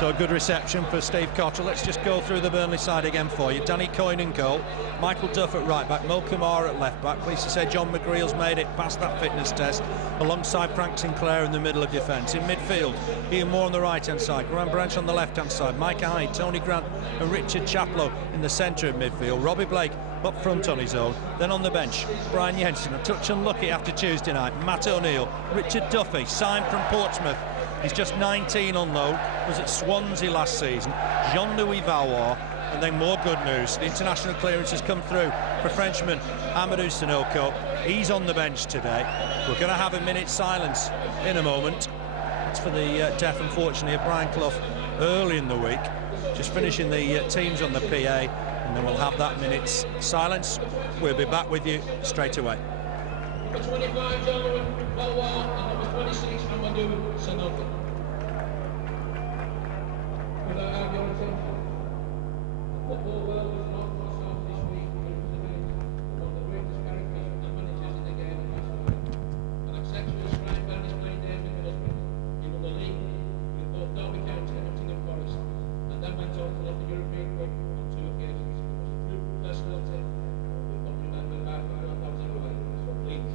So a good reception for Steve Cotterill. Let's just go through the Burnley side again for you. Danny Coyne in goal, Michael Duff at right back, Camara at left back. Pleased to say John McGreal's made it past that fitness test, alongside Frank Sinclair in the middle of defence. In midfield, Ian Moore on the right hand side, Graham Branch on the left hand side, Micah, Hyde, Tony Grant and Richard Chaplow in the centre of midfield. Robbie Blake up front on his own. Then on the bench, Brian Jensen, a touch unlucky after Tuesday night, Matt O'Neill, Richard Duffy, signed from Portsmouth. He's just 19 on loan, was at Swansea last season. Jean-Louis Valois, and then more good news. The international clearance has come through for Frenchman Amadou Sanokho. He's on the bench today. We're going to have a minute's silence in a moment. It's for the death, unfortunately, of Brian Clough early in the week. Just finishing the teams on the PA, and then we'll have that minute's silence. We'll be back with you straight away. Number 25, Jean-Louis Valois, and number 26, Amadou Sanokho. Without arguing, the football world is not myself this week, but tonight, one of the greatest characters and managers in the game of basketball. An exceptional strike by his playing days with husband. He won the league with both Derby County and Nottingham Forest, and then went on to lift the European Cup on 2 occasions. It was a true personality. We will remember how that was away. So please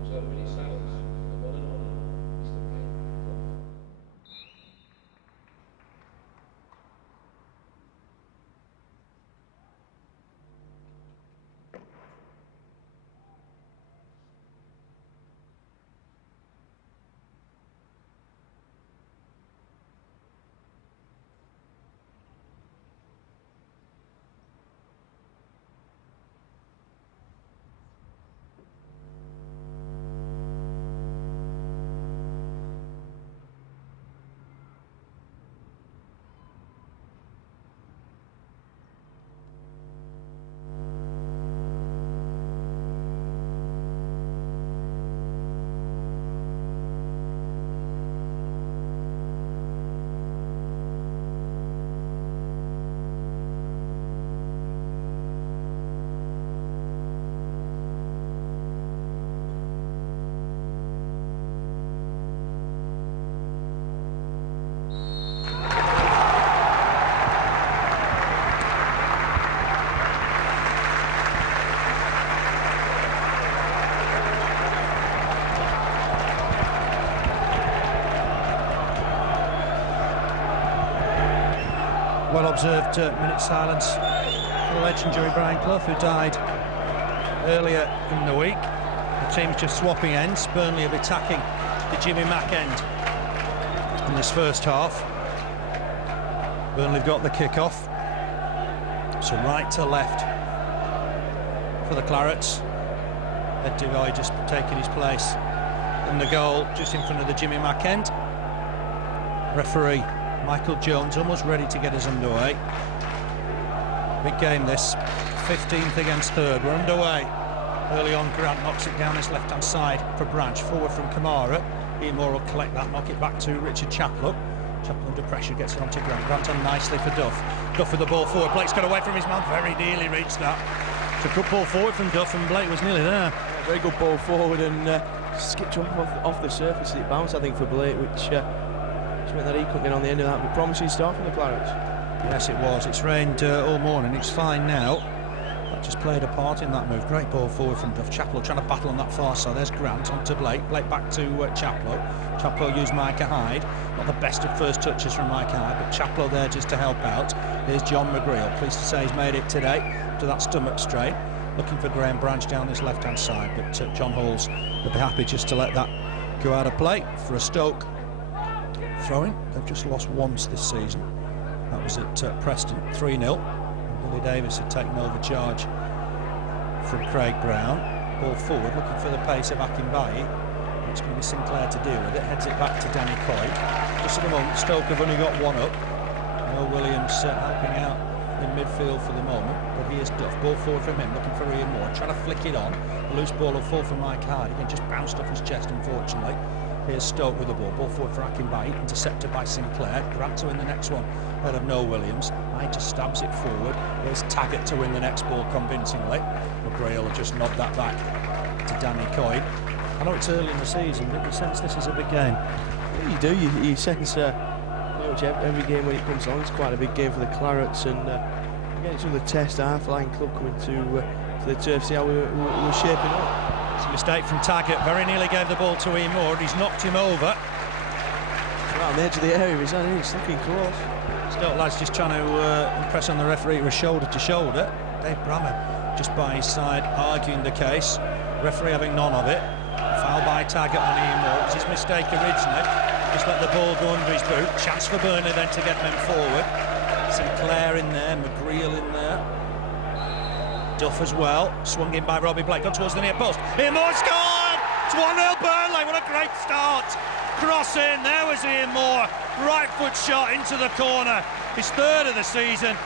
observe a minute's silence. The one and only Mr. Hyde. Well observed minute silence for the legendary Brian Clough, who died earlier in the week. The team's just swapping ends. Burnley will be attacking the Jimmy Mack end in this first half. Burnley have got the kick-off. So right to left for the Clarets. Ade just taking his place in the goal, just in front of the Jimmy Mack end. Referee Michael Jones almost ready to get us underway. Big game this, 15th against 3rd. We're underway. Early on, Grant knocks it down his left-hand side for Branch. Forward from Camara. Ian Moore will collect that, knock it back to Richard Chaplow. Chaplow under pressure, gets it onto Grant. Grant on nicely for Duff. Duff with the ball forward. Blake's got away from his man, very nearly reached that. It's a good ball forward from Duff, and Blake was nearly there. Yeah, very good ball forward, and skipped off the surface. It bounced, I think, for Blake, which meant that he couldn't get on the end of that. But promising start from the Clarets. Yes, it was. It's rained all morning. It's fine now. That just played a part in that move. Great ball forward from Duff. Chaplow trying to battle on that far side. There's Grant onto Blake. Blake back to Chaplow. Chaplow used Micah Hyde. Not the best of first touches from Micah Hyde, but Chaplow there just to help out. Here's John McGreal. Pleased to say he's made it today to that stomach strain. Looking for Graham Branch down this left-hand side, but John Halls would be happy just to let that go out of play for a Stoke throwing. They've just lost once this season. That was at Preston, 3-0. Billy Davis had taken over charge from Craig Brown. Ball forward, looking for the pace of Akinbiyi. It's going to be Sinclair to deal with it. Heads it back to Danny Coyne. Just at the moment, Stoke have only got one up. No Williams helping out in midfield for the moment, but here's Duff. Ball forward from him, looking for Ian Moore, trying to flick it on. A loose ball will fall for Micah Hyde. Again, just bounced off his chest, unfortunately. Here's Stoke with the ball. Ball forward for Akinbiyi, intercepted by Sinclair. Grant to win the next one out of No Williams. Hyde just stabs it forward. Here's Taggart to win the next ball convincingly. McGreal will just nod that back to Danny Coyne. I know it's early in the season, but you sense this is a big game. Yeah, you do. You sense pretty much every game when it comes on. It's quite a big game for the Clarets, and again, it's another test. Our flying club coming to the turf, see how we're shaping up. It's a mistake from Taggart. Very nearly gave the ball to Ian Moore. He's knocked him over. Right on the edge of the area, he's looking close. Stoke lads just trying to impress on the referee with shoulder to shoulder. Dave Brammer just by his side arguing the case. Referee having none of it. Foul by Taggart on Ian Moore. It was his mistake originally. Just let the ball go under his boot. Chance for Burnley then to get men forward. Sinclair in there, McGreal in there. Duff as well. Swung in by Robbie Blake. Gone towards the near post. Ian Moore scored! It's 1-0 Burnley. What a great start. Cross in. There was Ian Moore. Right foot shot into the corner. His third of the season.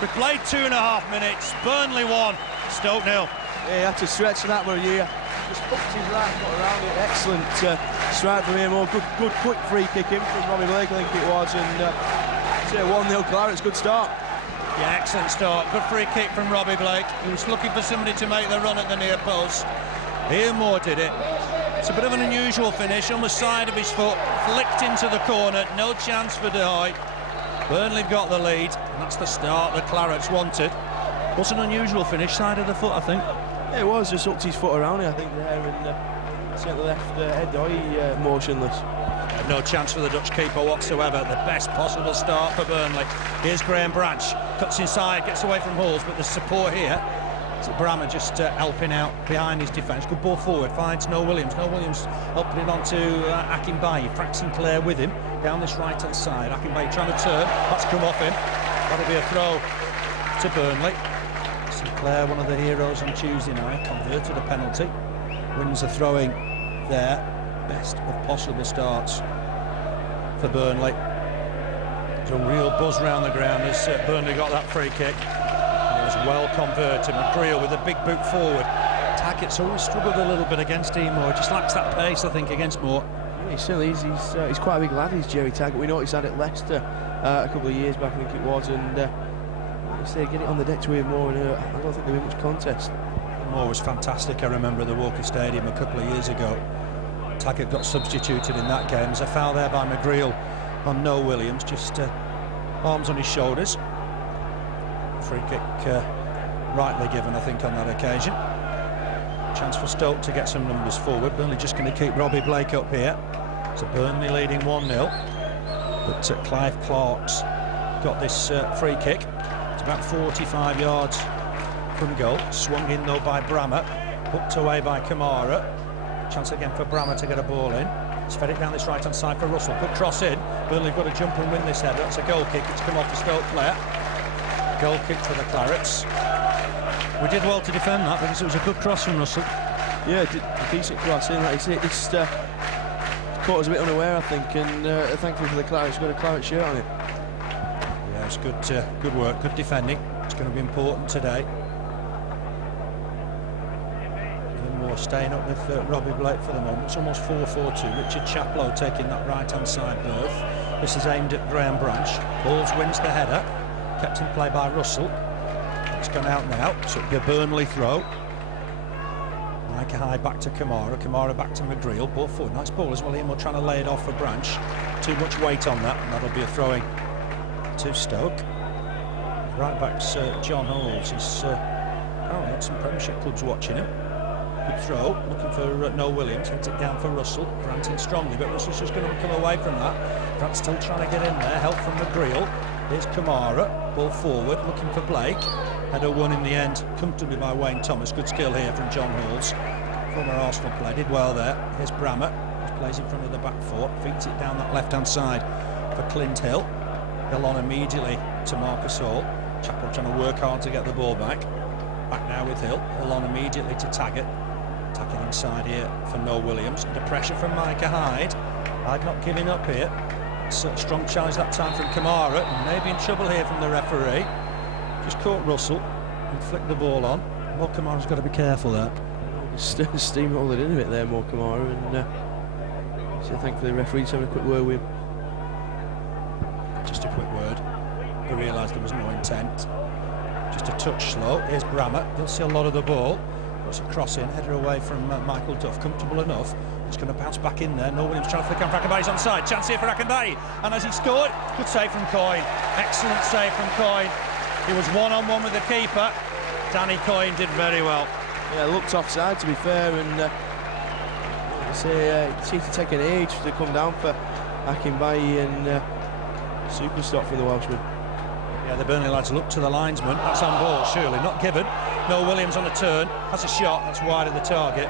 We played 2.5 minutes. Burnley 1. Stoke 0. Yeah, he had to stretch for that one. Just hooked his right foot around it. Excellent strike from Ian Moore. Good quick free kick in from Robbie Blake, I think it was. And 1-0 Clarets. Good start. Yeah, excellent start. Good free kick from Robbie Blake. He was looking for somebody to make the run at the near post. Ian Moore did it. It's a bit of an unusual finish on the side of his foot, flicked into the corner. No chance for De Hoy. Burnley got the lead, and that's the start the Clarets wanted. Was an unusual finish, side of the foot, I think. Yeah, it was, just hooked his foot around it, I think, there, and certainly left Ade Akinbiyi motionless. No chance for the Dutch keeper whatsoever. The best possible start for Burnley. Here's Graham Branch, cuts inside, gets away from Halls, but there's support here. So Brammer just helping out behind his defence. Good ball forward, finds No Williams. No Williams helping it on to Akinbiyi. Frank Sinclair with him down this right-hand side. Akinbiyi trying to turn, that's come off him. That'll be a throw to Burnley. Sinclair, one of the heroes on Tuesday night, converted a penalty. Wins a throwing there. Best of possible starts for Burnley. There's a real buzz round the ground as Burnley got that free kick. It was well converted. McGreal with a big boot forward. Taggart's always struggled a little bit against Ian Moore. Just lacks that pace, I think, against Moore. Yeah, he's quite a big lad, he's Jerry Taggart. We noticed that at Leicester a couple of years back, I think it was, and get it on the deck to Ian Moore, and I don't think there was much contest. Moore was fantastic, I remember, at the Walker Stadium a couple of years ago. Taggart got substituted in that game. There's a foul there by McGreal on No Williams, just arms on his shoulders. Free kick rightly given, I think, on that occasion. Chance for Stoke to get some numbers forward. Burnley just going to keep Robbie Blake up here. So Burnley leading 1-0. But Clive Clark's got this free kick. It's about 45 yards from goal. Swung in though by Brammer. Hooked away by Camara. Chance again for Brammer to get a ball in. He's fed it down this right-hand side for Russell. Good cross in. Burnley got to jump and win this header. It's a goal kick. It's come off the Stoke player. Goal kick for the Clarets. We did well to defend that because it was a good cross from Russell. Yeah, a decent cross in. Like you say, it's caught us a bit unaware, I think, and thankfully for the Clarets, got a Claret shirt on it. Yeah, it's good work, good defending. It's going to be important today. Moore staying up with Robbie Blake for the moment. It's almost 4-4-2. Richard Chaplow taking that right-hand side berth. This is aimed at Graham Branch. Balls wins the header. Kept in play by Russell. It's gone out now, so it'll be a Burnley throw. Micah Hyde back to Camara. Camara back to McGreal. Ball forward. Nice ball as well. Ian Moore trying to lay it off for Branch. Too much weight on that, and that'll be a throwing to Stoke. Right back's John Halls. He's apparently had some Premiership clubs watching him. Good throw, looking for No Williams, heads it down for Russell, Grant in strongly, but Russell's just going to come away from that. Grant's still trying to get in there, help from McGreal. Here's Camara, ball forward, looking for Blake. Header won in the end, comfortably by Wayne Thomas. Good skill here from John Halls, former Arsenal player, did well there. Here's Brammer, he's plays in front of the back foot, feeds it down that left-hand side for Clint Hill. Hill on immediately to Marcus Hall. Chaplow trying to work hard to get the ball back. Back now with Hill. Hill on immediately to Taggart. Taggart inside here for Noel Williams. Under pressure from Micah Hyde. Hyde not giving up here. It's a strong challenge that time from Camara. Maybe in trouble here from the referee. Just caught Russell and flicked the ball on. Well, Kamara's got to be careful there. Steamrolled it in a bit there, more Camara, and so thankfully the referee's having a quick word with him. Just a quick word. He realised there was no intent. Just a touch slow. Here's Brammer. He'll see a lot of the ball. Puts a cross in, header away from Michael Duff. Comfortable enough. Just going to bounce back in there. No Williams trying to flick on for Akinbiyi's onside. Chance here for Akinbiyi. And as he scored, good save from Coyne. Excellent save from Coyne. He was one-on-one with the keeper. Danny Coyne did very well. Yeah, looked offside to be fair, and it seemed to take an age to come down for Akinbiyi, and super stop for the Welshman. Yeah, the Burnley lads look to the linesman. That's on ball, surely not given. No Williams on a turn, has a shot, that's wide of the target.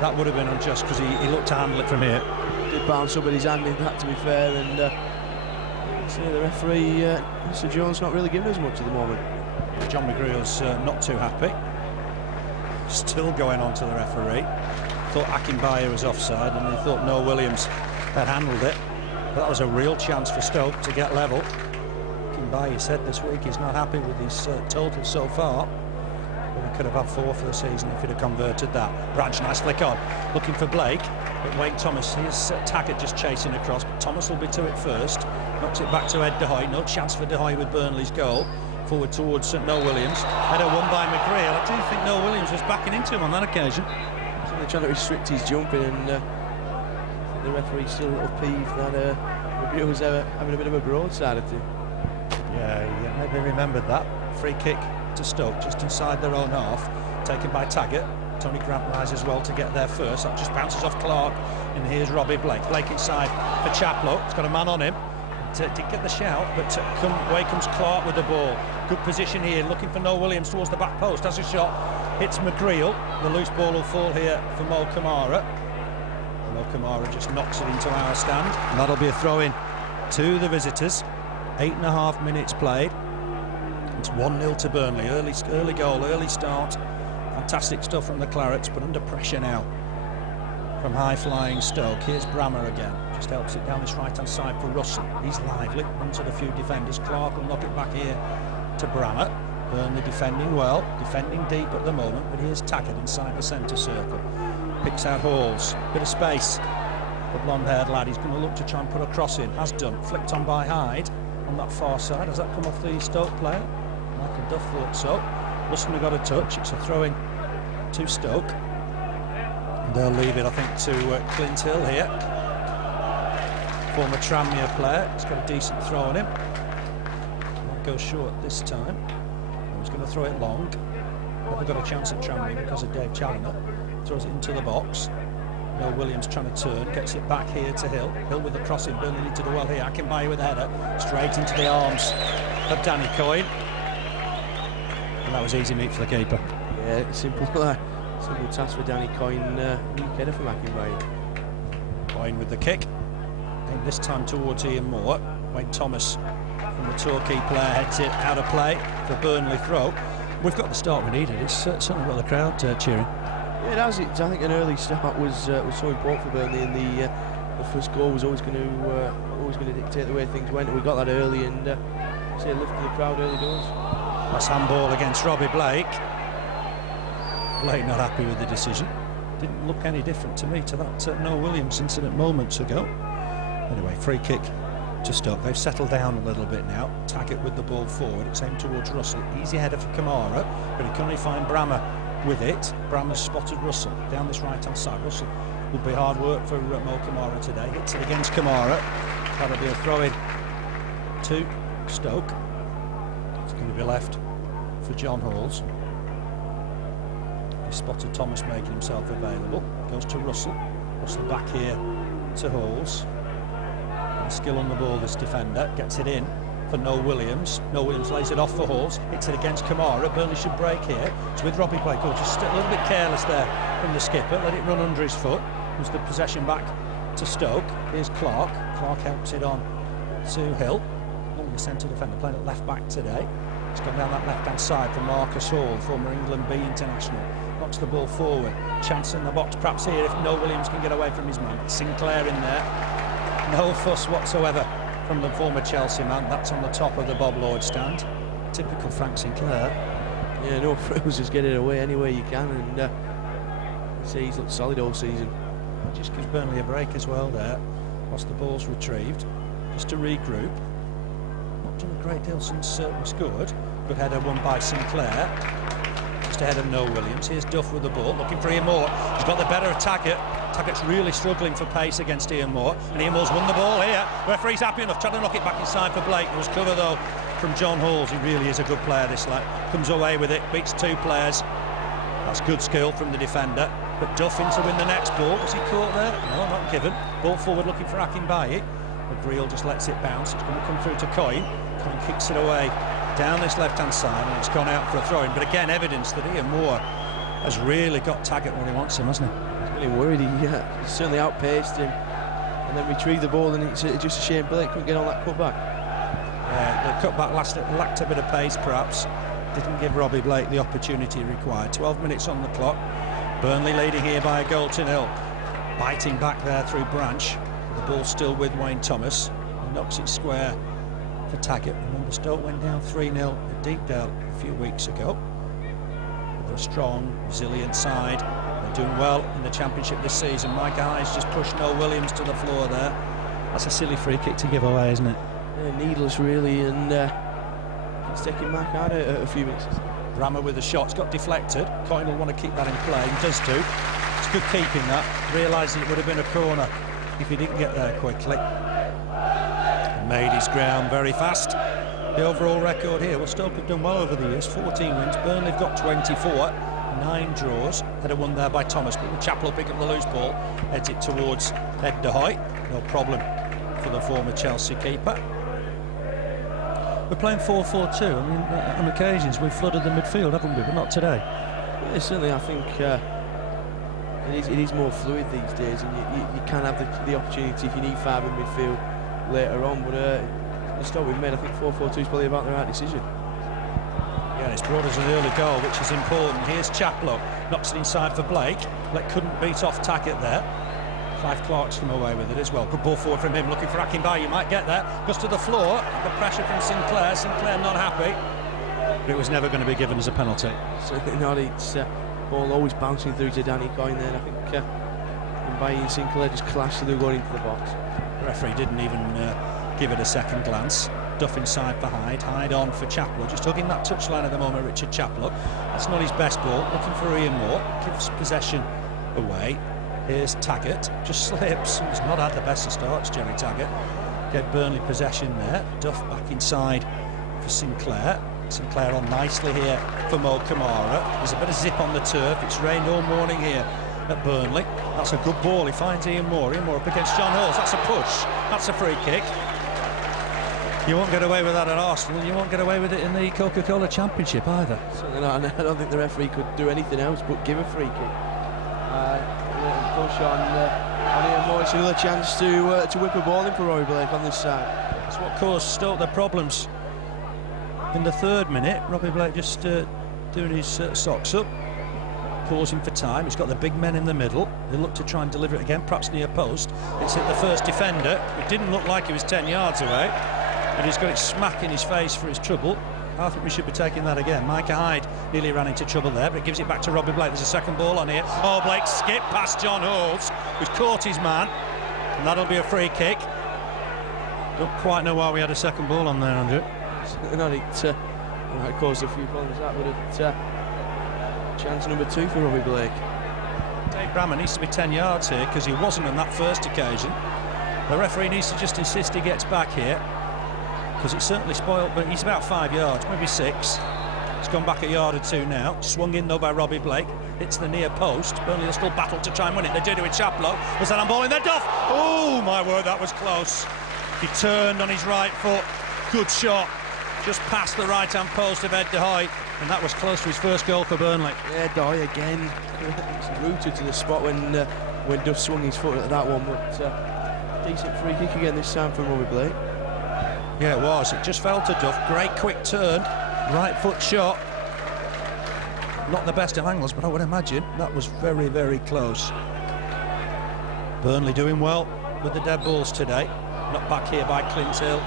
That would have been unjust because he looked to handle it from here. Did bounce up with his hand in that, to be fair, and the referee, Mr. Jones, not really giving us much at the moment. John McGreal's not too happy. Still going on to the referee. Thought Akinbiyi was offside, and he thought Noel Williams had handled it. But that was a real chance for Stoke to get level. Akinbiyi said this week he's not happy with his total so far. But he could have had 4 for the season if he'd have converted that. Branch, nice flick on. Looking for Blake, but Wayne Thomas, here's Taggart just chasing across. But Thomas will be to it first. Knocks it back to Ade Akinbiyi. No chance for Akinbiyi with Burnley's goal. Forward towards Noel Williams. Header won by McGreal. I do think Noel Williams was backing into him on that occasion. So they're trying to restrict his jumping, and the referee's still a little peeved that McGreal was having a bit of a broadside at him. Yeah, maybe remembered that. Free kick to Stoke, just inside their own half, taken by Taggart. Tony Grant rises well to get there first. That just bounces off Clark, and here's Robbie Blake. Blake inside for Chaplow. He's got a man on him. Did get the shout, but away comes Clark with the ball. Good position here, looking for Noel Williams towards the back post. Has a shot, hits McGreal. The loose ball will fall here for Mo Camara. Mo Camara just knocks it into our stand, and that'll be a throw-in to the visitors. 8.5 minutes played. It's 1-0 to Burnley. Early goal, early start. Fantastic stuff from the Clarets, but under pressure now from high-flying Stoke. Here's Brammer again. Just helps it down this right-hand side for Russell. He's lively, runs at a few defenders. Clark will knock it back here to Brammer. Burnley defending well, defending deep at the moment, but here's Taggart inside the centre circle. Picks out Halls, bit of space. The blonde-haired lad, he's going to look to try and put a cross in. Has done, flicked on by Hyde on that far side. Has that come off the Stoke player? Michael Duff thought so. Mustn't have got a touch. It's a throw-in to Stoke. And they'll leave it, I think, to Clint Hill here. Former Tranmere player. He's got a decent throw on him. Won't go short this time. He's going to throw it long. Never got a chance at Tranmere because of Dave Challoner. Throws it into the box. Noel Williams trying to turn, gets it back here to Hill. Hill with the crossing, Burnley need to do well here. Akinbiyi with a header, straight into the arms of Danny Coyne. And that was easy meat for the keeper. Yeah, simple task for Danny Coyne. Weak header from Akinbiyi. Coyne with the kick. And this time towards Ian Moore. Wayne Thomas from the Torquay player heads it out of play for Burnley throw. We've got the start we needed. It's certainly got the crowd cheering. Yeah, it has. I think an early start was so important for Burnley, and the first goal was always going to dictate the way things went. And we got that early, and lifted the crowd early doors. That's handball against Robbie Blake. Blake not happy with the decision. Didn't look any different to me to that Noel Williams incident moments ago. Anyway, free kick to Stoke. They've settled down a little bit now. Taggart with the ball forward. It's aimed towards Russell. Easy header for Camara, but he can only find Brammer with it. Brammer's spotted Russell down this right-hand side. Russell will be hard work for Mo Camara today. Hits it against Camara. That'll be a throw-in to Stoke. It's going to be left for John Halls. He spotted Thomas making himself available. Goes to Russell. Russell back here to Halls. And skill on the ball, this defender. Gets it in for Noel Williams. Noel Williams lays it off for Halls. Hits it against Camara. Burnley should break here. It's with Robbie Blake. Oh, just a little bit careless there from the skipper. Let it run under his foot. Was the possession back to Stoke. Here's Clark. Clark helps it on to Hill. The centre defender playing at left back today. He's gone down that left-hand side for Marcus Hall, former England B international. Knocks the ball forward. Chance in the box, perhaps here if Noel Williams can get away from his man. Sinclair in there. No fuss whatsoever from the former Chelsea man. That's on the top of the Bob Lloyd stand. Typical Frank Sinclair. Yeah, no frills, just get it away any way you can, and say he's looked solid all season. Just gives Burnley a break as well there. Whilst the ball's retrieved, just to regroup. Not done a great deal since it was good. Good header won by Sinclair. Just ahead of Noel Williams. Here's Duff with the ball, looking for Ian Moore. He's got the better of Taggart. Taggart's really struggling for pace against Ian Moore, and Ian Moore's won the ball here. Referee's happy enough, trying to knock it back inside for Blake. There was cover though from John Halls. He really is a good player, this lad. Comes away with it, beats two players. That's good skill from the defender. But Duff in to win the next ball. Was he caught there? No, not given. Ball forward looking for Akinbiyi. McGreal just lets it bounce. It's going to come through to Coyne. Coyne kicks it away down this left-hand side, and it's gone out for a throw-in. But again, evidence that Ian Moore has really got Taggart when he wants him, hasn't he? He's really worried. He certainly outpaced him and then retrieved the ball, and it's just a shame Blake couldn't get on that cutback. The cutback lacked a bit of pace, perhaps. Didn't give Robbie Blake the opportunity required. 12 minutes on the clock. Burnley leading here by a goal to nil. Biting back there through Branch. The ball still with Wayne Thomas. He knocks it square for Taggart. Remember, Stoke went down 3-0 at Deepdale a few weeks ago. They're a strong, resilient side. They're doing well in the Championship this season. Micah Hyde's just pushed Noel Williams to the floor there. That's a silly free kick to give away, isn't it? Yeah, needless really, and it's taking Micah Hyde a few minutes. Brammer with the shot, it's got deflected. Coyne will want to keep that in play, he does too. It's good keeping that, realising it would have been a corner if he didn't get there quickly. Made his ground very fast. The overall record here, well, Stoke have done well over the years, 14 wins, Burnley have got 24, 9 draws. Header won there by Thomas, but Chaplow pick up the loose ball, heads it towards Ade Akinbiyi. No problem for the former Chelsea keeper. We're playing 4-4-2. I mean, on occasions we've flooded the midfield, haven't we? But not today. Yeah, certainly, I think it is more fluid these days, and you can have the opportunity if you need 5 in midfield later on. But the start we've made, I think 4-4-2 is probably about the right decision. Yeah, it's brought us an early goal, which is important. Here's Chaplow, knocks it inside for Blake. Blake couldn't beat off Taggart there. Clive Clark's come away with it as well. Good ball forward from him, looking for Akinbiyi. You might get there. Goes to the floor. The pressure from Sinclair. Sinclair not happy. But it was never going to be given as a penalty. Certainly not. It's ball always bouncing through to Danny Coyne there. I think Akinbiyi and Sinclair just clashed through going into the box. The referee didn't even give it a second glance. Duff inside for Hyde. Hyde on for Chaplow. Just hugging that touchline at the moment, Richard Chaplow. That's not his best ball. Looking for Ian Moore. Gives possession away. Here's Taggart, just slips. He's not had the best of starts, Jerry Taggart. Get Burnley possession there. Duff back inside for Sinclair. Sinclair on nicely here for Camara. There's a bit of zip on the turf. It's rained all morning here at Burnley. That's a good ball. He finds Ian Moore. Ian Moore up against John Halls. That's a push. That's a free kick. You won't get away with that at Arsenal. You won't get away with it in the Coca-Cola Championship either. Certainly not. I don't think the referee could do anything else but give a free kick. Push on Ian Moore. It's another chance to whip a ball in for Robbie Blake on this side. That's what caused Stoke their problems in the 3rd minute. Robbie Blake just doing his socks up, pausing for time. He's got the big men in the middle. They look to try and deliver it again, perhaps near post. It's hit the first defender. It didn't look like he was 10 yards away, and he's got it smack in his face for his trouble. I think we should be taking that again. Micah Hyde nearly ran into trouble there, but it gives it back to Robbie Blake. There's a second ball on here. Oh, Blake skipped past John Halls, who's caught his man, and that'll be a free kick. Don't quite know why we had a second ball on there, Andrew. No, it caused a few problems, that, but chance number 2 for Robbie Blake. Dave Brammer needs to be 10 yards here because he wasn't on that first occasion. The referee needs to just insist he gets back here, because it's certainly spoiled, but he's about 5 yards, maybe 6. It's gone back a yard or 2 now. Swung in though by Robbie Blake. It's the near post. Burnley will still battle to try and win it. They do with Chaplow. Was that on ball in there? Duff! Oh my word, that was close. He turned on his right foot. Good shot. Just past the right-hand post of Ade Akinbiyi, and that was close to his first goal for Burnley. Yeah, Akinbiyi again. It's rooted to the spot when when Duff swung his foot at that one, but decent free kick again this time from Robbie Blake. Yeah, it was. It just fell to Duff. Great quick turn, right foot shot. Not the best of angles, but I would imagine that was very, very close. Burnley doing well with the dead balls today. Knocked back here by Clint Hill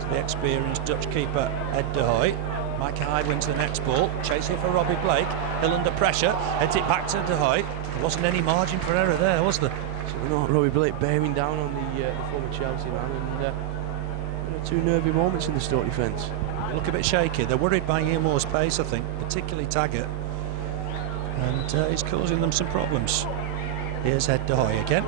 to the experienced Dutch keeper Ade. Micah Hyde wins the next ball, chasing for Robbie Blake. Hill under pressure, heads it back to Ade. There wasn't any margin for error there, was there? So not Robbie Blake bearing down on the former Chelsea man, and two nervy moments in the Stoke defence. They look a bit shaky. They're worried by Ian Moore's pace, I think, particularly Taggart, and he's causing them some problems. Here's Ade again.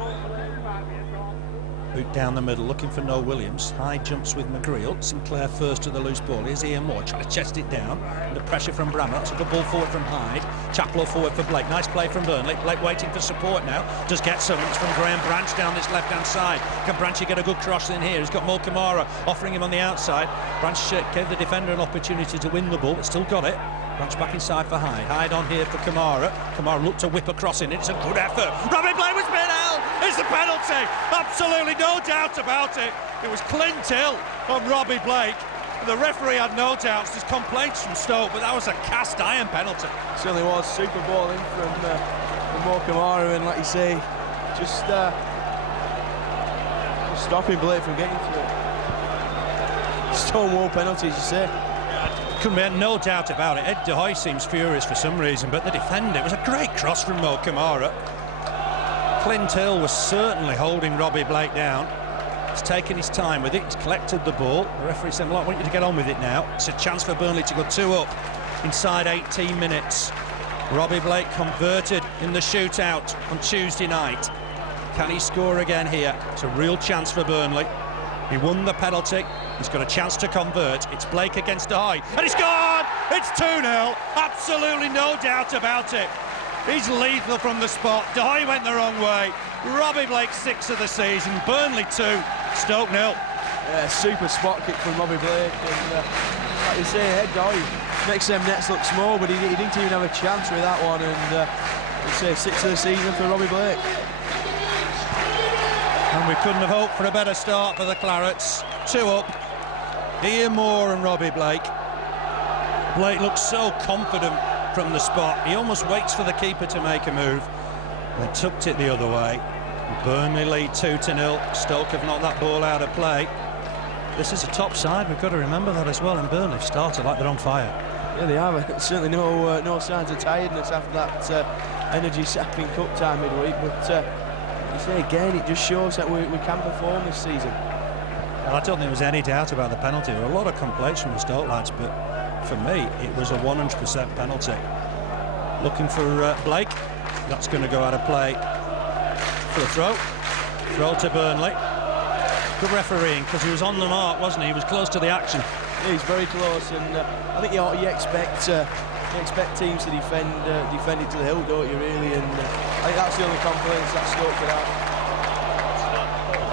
Boot down the middle, looking for Noel Williams. Hyde jumps with McGreal. Sinclair first to the loose ball. Here's Ian Moore trying to chest it down. Under pressure from Brammer. That's a good ball forward from Hyde. Chaplow forward for Blake. Nice play from Burnley. Blake waiting for support now. Does get some. It's from Graham Branch down this left-hand side. Can Branchy get a good cross in here? He's got Camara offering him on the outside. Branch gave the defender an opportunity to win the ball, but still got it. Branch back inside for Hyde. Hyde on here for Camara. Camara looked to whip across in. It's a good effort. Robbie Blake was been held. It's the penalty. Absolutely no doubt about it. It was Clint Hill on Robbie Blake. The referee had no doubts. There's complaints from Stoke, but that was a cast iron penalty. It certainly was. Super ball in from Camara, and like you say, just stopping Blake from getting to it. Stonewall penalty, as you say. Couldn't be no doubt about it. Ade seems furious for some reason, but the defender, it was a great cross from Camara. Clint Hill was certainly holding Robbie Blake down. He's taken his time with it. He's collected the ball. The referee said, well, I want you to get on with it now. It's a chance for Burnley to go 2 up inside 18 minutes. Robbie Blake converted in the shootout on Tuesday night. Can he score again here? It's a real chance for Burnley. He won the penalty. He's got a chance to convert. It's Blake against Hyde, and he's gone! It's 2-0. Absolutely no doubt about it. He's lethal from the spot. Hyde went the wrong way. Robbie Blake 6 of the season. Burnley 2, Stoke 0. Yeah, super spot kick from Robbie Blake, and like you say, Hyde makes them nets look small, but he didn't even have a chance with that one, and you say 6 of the season for Robbie Blake. And we couldn't have hoped for a better start for the Clarets. 2 up. Ian Moore and Robbie Blake. Blake looks so confident from the spot. He almost waits for the keeper to make a move. They tucked it the other way. Burnley lead 2-0. Stoke have knocked that ball out of play. This is a top side. We've got to remember that as well. And Burnley have started like they're on fire. Yeah, they have. Certainly no signs of tiredness after that energy-sapping cup time midweek. But you say again, it just shows that we can perform this season. Well, I don't think there was any doubt about the penalty. There were a lot of complaints from the Stoke lads, but for me, it was a 100% penalty. Looking for Blake. That's going to go out of play for the throw. Throw to Burnley. Good refereeing, because he was on the mark, wasn't he? He was close to the action. Yeah, he's very close, and I think you expect teams to defend it to the hill, don't you, really? And I think that's the only confidence that Stoke could have.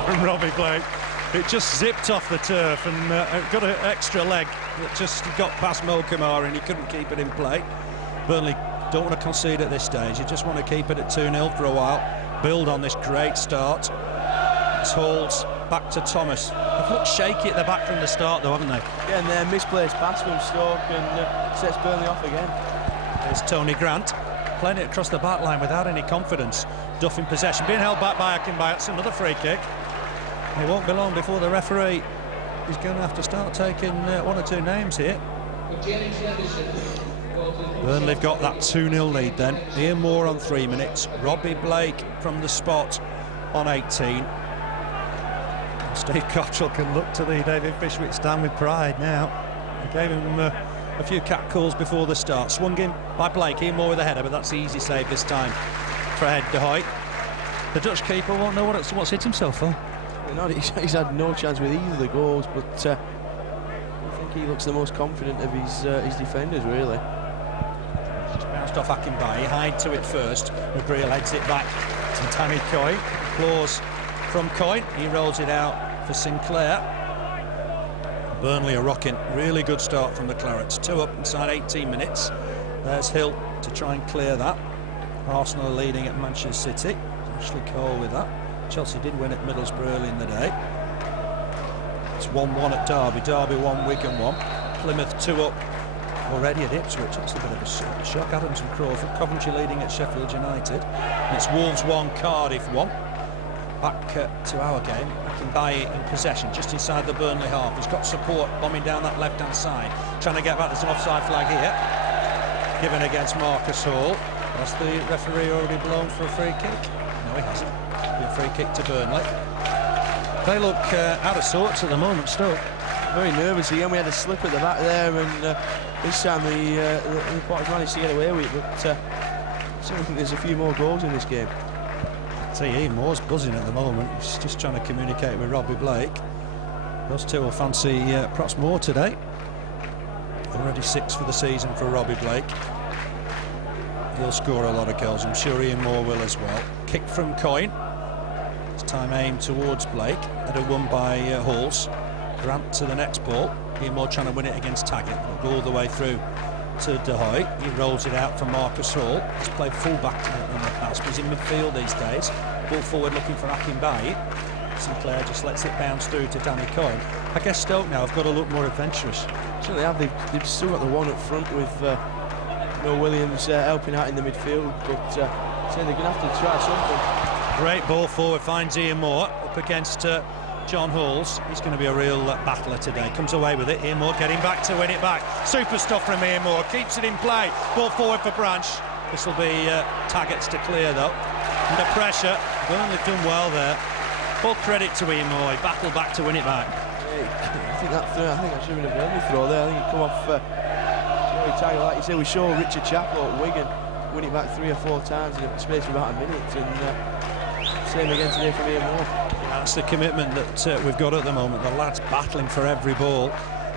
From Robbie Blake. It just zipped off the turf and got an extra leg that just got past Camara, and he couldn't keep it in play. Burnley don't want to concede at this stage. You just want to keep it at 2-0 for a while, build on this great start. It's Halls back to Thomas. They've looked shaky at the back from the start, though, haven't they? Yeah, and their misplaced pass from Stoke and sets Burnley off again. There's Tony Grant playing it across the back line without any confidence. Duff in possession, being held back by Akinbiyi. That's another free kick. It won't be long before the referee is going to have to start taking 1 or 2 names here. Burnley have got that 2-0 lead then. Ian Moore on 3 minutes. Robbie Blake from the spot on 18. Steve Cotterill can look to the David Fishwick stand with pride now. They gave him a few cat calls before the start. Swung in by Blake. Ian Moore with a header, but that's the easy save this time for Ade. The Dutch keeper won't know what's hit himself for. He's had no chance with either of the goals, but I think he looks the most confident of his defenders, really. Just bounced off Akinbiyi. Hyde to it first. McGreal heads it back to Tony Coyne. Applause from Coyne. He rolls it out for Sinclair. Burnley are rocking. Really good start from the Clarets. 2 up inside 18 minutes. There's Hill to try and clear that. Arsenal are leading at Manchester City. Ashley Cole with that. Chelsea did win at Middlesbrough early in the day. It's 1-1 at Derby. Derby 1, Wigan 1. Plymouth 2 up already at Ipswich. That's a bit of a shock. Adams and Crawford. Coventry leading at Sheffield United. And it's Wolves 1, Cardiff 1. Back to our game. Akinbiyi in possession, just inside the Burnley half. He's got support bombing down that left-hand side. Trying to get back. There's an offside flag here. Given against Marcus Hall. Has the referee already blown for a free kick? No, he hasn't. It'll be a free kick to Burnley. They look out of sorts at the moment, Stoke. Very nervous again. We had a slip at the back there, and this time the reporters managed to get away with it. But I certainly think there's a few more goals in this game. See, Ian Moore's buzzing at the moment. He's just trying to communicate with Robbie Blake. Those two will fancy perhaps more today. Already 6 for the season for Robbie Blake. He'll score a lot of goals. I'm sure Ian Moore will as well. Kick from Coyne. This time aimed towards Blake. Header won by Halls. Grant to the next ball. Ian Moore trying to win it against Taggart. It'll go all the way through to De Hoy. He rolls it out from Marcus Hall. He's played full-back in the past, but he's in midfield these days. Ball forward looking for Akinbiyi. Sinclair just lets it bounce through to Danny Coyne. I guess Stoke now have got to look more adventurous. Certainly have. They've still got the one up front with Noel Williams helping out in the midfield, but so they're going to have to try something. Great ball forward, finds Ian Moore up against John Halls. He's going to be a real battler today. Comes away with it. Ian Moore getting back to win it back. Super stuff from Ian Moore. Keeps it in play. Ball forward for Branch. This will be Taggart's to clear though. Under pressure. Burnley done well there. Full credit to Ian Moore. He battled back to win it back. I think that should have been a Burnley throw there. I think it come off. Like you say, we saw Richard Chaplow at Wigan win it back 3 or 4 times in a space of about a minute, and same again today from Ian Moore. That's the commitment that we've got at the moment. The lads battling for every ball.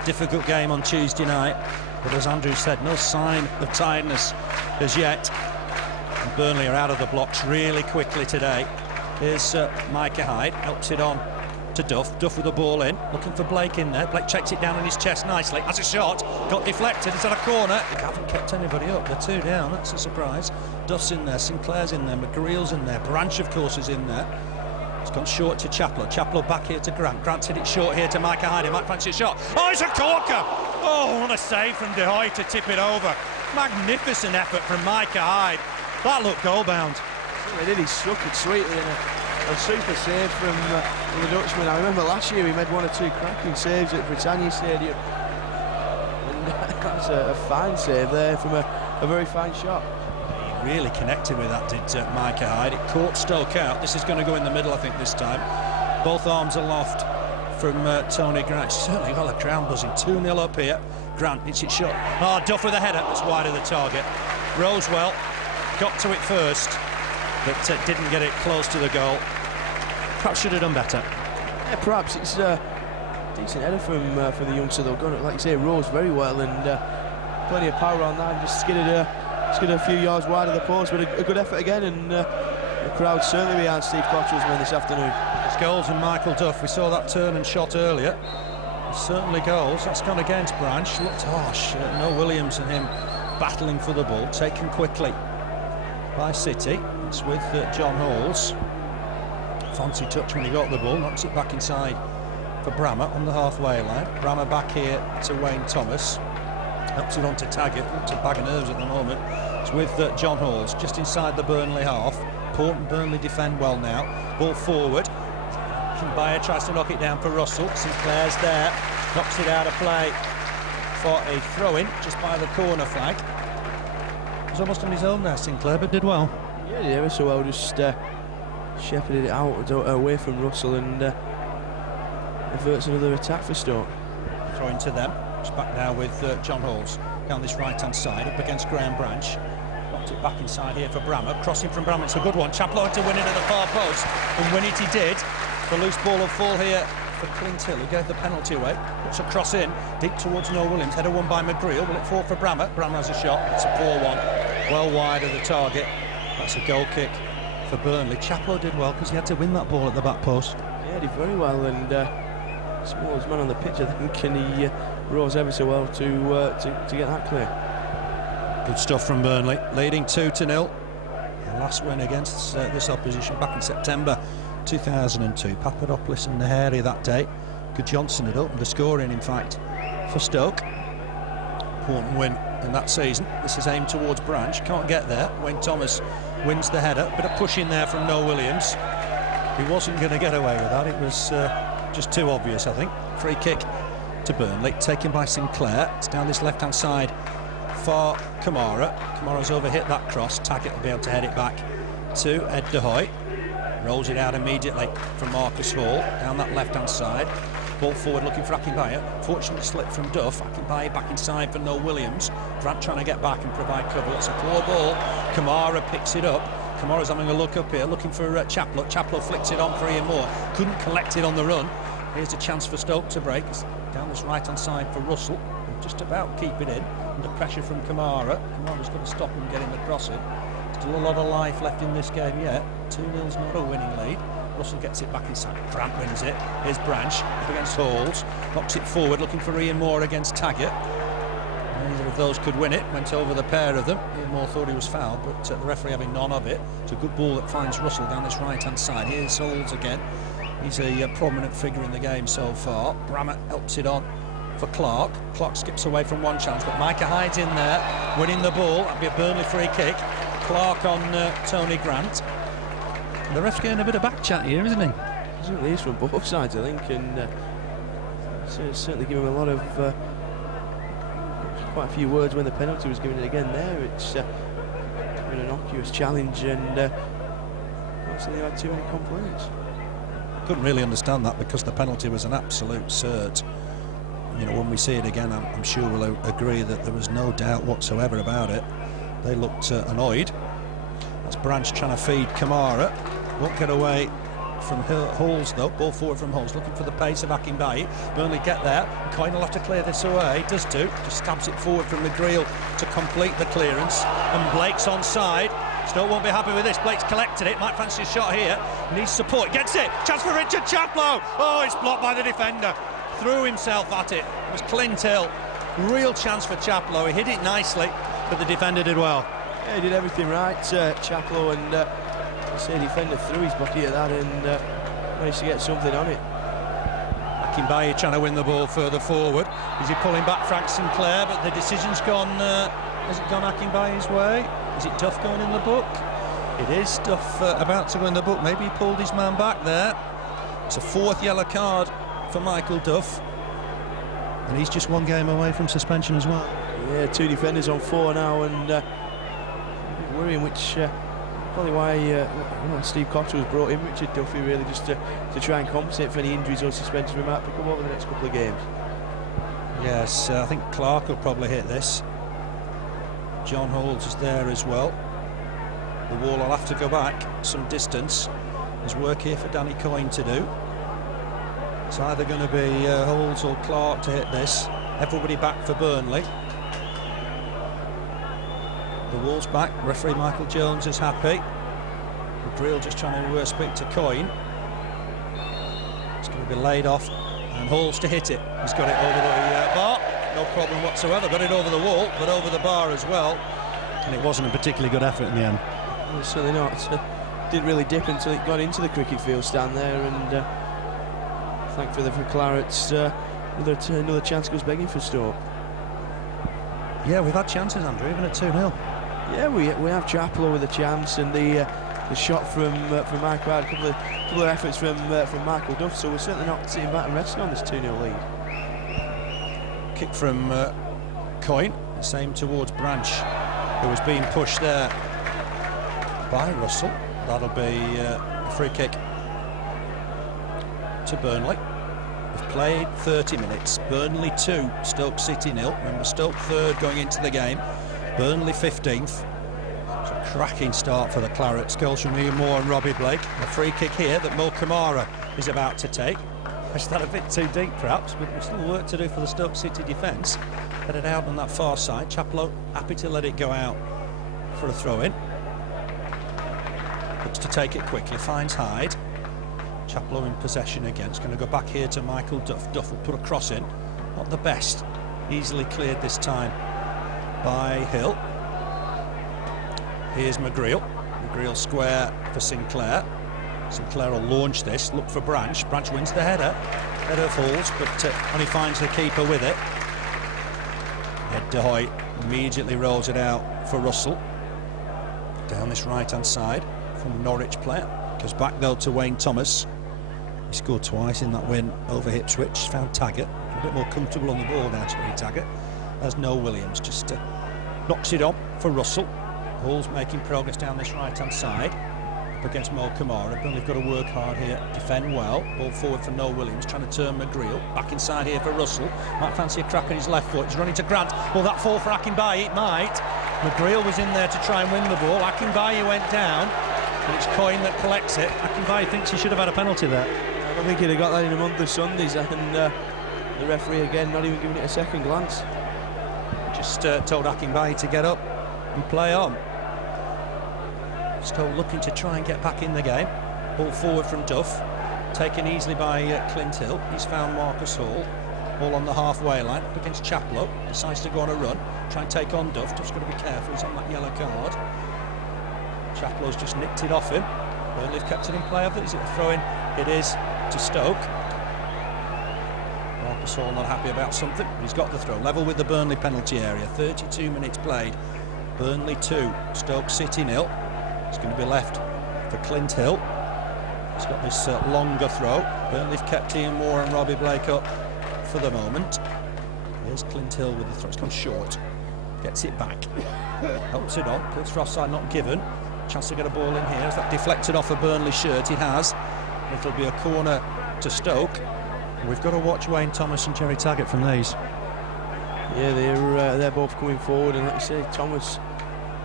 Difficult game on Tuesday night, but as Andrew said, no sign of tiredness as yet. And Burnley are out of the blocks really quickly today. Here's Micah Hyde, helps it on to Duff. Duff with the ball in, looking for Blake in there. Blake checks it down on his chest nicely. Has a shot, got deflected. It's at a corner. They haven't kept anybody up. They're 2 down. That's a surprise. Duff's in there, Sinclair's in there, McGreal's in there, Branch of course is in there. It's gone short to Chaplow. Chaplow back here to Grant. Grant's hit it short here to Micah Hyde. He might fancy a shot. Oh, it's a corker! Oh, what a save from De Hoy to tip it over. Magnificent effort from Micah Hyde. That looked goal-bound. He did. He struck it sweetly and a super save from the Dutchman. I remember last year he made 1 or 2 cracking saves at Britannia Stadium. And that's a fine save there from a very fine shot. He really connected with that, did Micah Hyde. It caught Stoke out. This is going to go in the middle, I think, this time. Both arms aloft from Tony Grant. Certainly got the crowd buzzing. 2-0 up here. Grant hits it shot. Oh, Duff with a header. That's wide of the target. Rosewell got to it first, but didn't get it close to the goal. Perhaps should have done better. Yeah, perhaps. It's a decent header for the youngster though. Got it, like you say, rose very well and plenty of power on that. And just skidded a few yards wide of the post, but a good effort again. And the crowd certainly behind Steve Cotterill's men this afternoon. It's goals from Michael Duff. We saw that turn and shot earlier. Certainly goals. That's gone against Branch. Looked harsh. No Williams and him battling for the ball, taken quickly by City. It's with John Halls. Fancy touch when he got the ball, knocks it back inside for Brammer on the halfway line. Brammer back here to Wayne Thomas. Helps it on to Taggart. Looks a bag of nerves at the moment. It's with John Halls just inside the Burnley half. Important Burnley defend well now. Ball forward. Akinbiyi tries to knock it down for Russell. Sinclair's there. Knocks it out of play for a throw-in just by the corner flag. He was almost on his own there, Sinclair, but did well. Yeah, he did ever so well. Just shepherded it out away from Russell and averts another attack for Stoke. Throwing to them. It's back now with John Halls down this right-hand side up against Graham Branch. Knocked it back inside here for Brammer. Crossing from Brammer, it's a good one. Chaplow had to win it at the far post, and when he did, the loose ball will fall here for Clint Hill, who gave the penalty away. Puts a cross in, deep towards Noel Williams. Header won by McGreal. Will it fall for Brammer? Brammer has a shot. It's a poor one. Well wide of the target. That's a goal kick for Burnley. Chaplow did well because he had to win that ball at the back post. Yeah, he did very well, and smallest man on the pitch, I think, and he rose ever so well to get that clear. Good stuff from Burnley, leading 2-0. last win against this opposition back in September 2002. Papadopoulos and Naheri that day. Good Johnson had opened the scoring, in fact, for Stoke. Important win in that season. This is aimed towards Branch, can't get there. Wayne Thomas wins the header. Bit of push in there from Noel Williams. He wasn't going to get away with that. It was just too obvious, I think. Free kick to Burnley, taken by Sinclair. It's down this left-hand side for Camara. Camara's overhit that cross. Taggart will be able to head it back to Ed De Hoy. Rolls it out immediately from Marcus Hall down that left-hand side. Ball forward looking for Akinbiyi. Fortunate slip from Duff. Akinbiyi back inside for Noel Williams. Grant trying to get back and provide cover. That's a poor ball. Camara picks it up. Camara's having a look up here, looking for Chaplow. Chaplow flicks it on for Ian Moore. Couldn't collect it on the run. Here's a chance for Stoke to break. It's down this right-hand side for Russell. Just about keep it in. Under pressure from Camara. Camara's got to stop him getting the cross in. Still a lot of life left in this game yet. 2-0's not a winning lead. Russell gets it back inside. Grant wins it. Here's Branch up against Halls. Knocks it forward, looking for Ian Moore against Taggart. Neither of those could win it. Went over the pair of them. Ian Moore thought he was fouled, but the referee having none of it. It's a good ball that finds Russell down this right-hand side. Here's Halls again. He's a prominent figure in the game so far. Brammer helps it on for Clark. Clark skips away from one chance, but Micah Hyde's in there, winning the ball. That'd be a Burnley free kick. Clark on Tony Grant. The ref's getting a bit of back chat here, isn't he? He certainly is from both sides, I think, and certainly giving him a lot of quite a few words when the penalty was given. Again there, it's an innocuous challenge, and obviously they had too many complaints. Couldn't really understand that because the penalty was an absolute cert. You know, when we see it again, I'm sure we'll agree that there was no doubt whatsoever about it. They looked annoyed. That's Branch trying to feed Camara. Won't get away from Halls though. Ball forward from Halls, looking for the pace of Akinbiyi. Burnley get there. Coyne will have to clear this away. Does do. Just stabs it forward from McGreal to complete the clearance. And Blake's onside. Stoke won't be happy with this. Blake's collected it. Might fancy a shot here. Needs support. Gets it. Chance for Richard Chaplow. Oh, it's blocked by the defender. Threw himself at it. It was Clint Hill. Real chance for Chaplow. He hit it nicely, but the defender did well. Yeah, he did everything right, Chaplow, and the defender threw his body at that and managed to get something on it. Akinbiyi trying to win the ball further forward. Is he pulling back Frank Sinclair? But the decision's gone. Has it gone Akinbiyi's way? Is it Duff going in the book? It is Duff about to go in the book. Maybe he pulled his man back there. It's a fourth yellow card for Michael Duff, and he's just one game away from suspension as well. Yeah, two defenders on 4 now, and worrying, which probably why Steve Cotterill was brought in Richard Duffy, really just to try and compensate for any injuries or suspensions we might pick up over the next couple of games. Yes, I think Clark will probably hit this. John Halls is there as well. The wall will have to go back some distance. There's work here for Danny Coyne to do. It's either going to be Halls or Clark to hit this. Everybody back for Burnley. The wall's back. Referee Michael Jones is happy. McGreal just trying to speak to Coyne. It's going to be laid off, and Halls to hit it. He's got it over the bar. No problem whatsoever. Got it over the wall, but over the bar as well. And it wasn't a particularly good effort in the end. Well, certainly not. Didn't really dip until it got into the cricket field stand there, and thankfully for Clarets, another chance goes begging for Stoke. Yeah, we've had chances, Andrew, even at 2-0. Yeah, we have Chaplow with a chance, and the shot from Micah, a couple of efforts from Michael Duff. So we're certainly not sitting back and resting on this 2-0 lead. Kick from Coyne, same towards Branch, who was being pushed there by Russell. That'll be a free kick to Burnley. We've played 30 minutes. Burnley 2, Stoke City 0. Remember, Stoke 3rd going into the game. Burnley 15th. It's a cracking start for the Clarets. Goals from Ian Moore and Robbie Blake. A free kick here that Mo Camara is about to take. Pushed that a bit too deep perhaps, but there's still work to do for the Stoke City defence. Let it out on that far side. Chaplow happy to let it go out for a throw-in. Looks to take it quickly, finds Hyde. Chaplow in possession again. It's going to go back here to Michael Duff. Duff will put a cross in. Not the best. Easily cleared this time by Hill. Here's McGreal. McGreal square for Sinclair. Sinclair will launch this, look for Branch. Branch wins the header falls, but only finds the keeper with it. Ade immediately rolls it out for Russell. Down this right-hand side from Norwich player. Goes back though to Wayne Thomas. He scored twice in that win over Ipswich. Found Taggart a bit more comfortable on the ball now, Taggart. As Noel Williams just knocks it on for Russell. Hall's making progress down this right-hand side up against Camara. Burnley have got to work hard here, defend well. Ball forward for Noel Williams, trying to turn McGreal. Back inside here for Russell. Might fancy a crack on his left foot. He's running to Grant. Will that fall for Akinbiyi? It might. McGreal was in there to try and win the ball. Akinbiyi went down, and it's Coyne that collects it. Akinbiyi thinks he should have had a penalty there. I don't think he'd have got that in a month of Sundays, and the referee again not even giving it a second glance. Just told Akinbiyi to get up and play on. Still looking to try and get back in the game. Ball forward from Duff, taken easily by Clint Hill. He's found Marcus Hall. Ball on the halfway line up against Chaplow. Decides to go on a run, try and take on Duff. Duff's got to be careful, he's on that yellow card. Chaplow's just nicked it off him. Burnley have kept it in play. Is it a throw-in? It is to Stoke. Marcus Hall not happy about something, but he's got the throw. Level with the Burnley penalty area. 32 minutes played. Burnley 2, Stoke City 0. It's going to be left for Clint Hill. He's got this longer throw. Burnley have kept Ian Moore and Robbie Blake up for the moment. Here's Clint Hill with the throw. It's gone short. Gets it back. Helps it on. Puts for offside, not given. Chance to get a ball in here. Is that deflected off a Burnley shirt? It has. It'll be a corner to Stoke. We've got to watch Wayne Thomas and Jerry Taggart from these. Yeah, they're both coming forward, and like you say, Thomas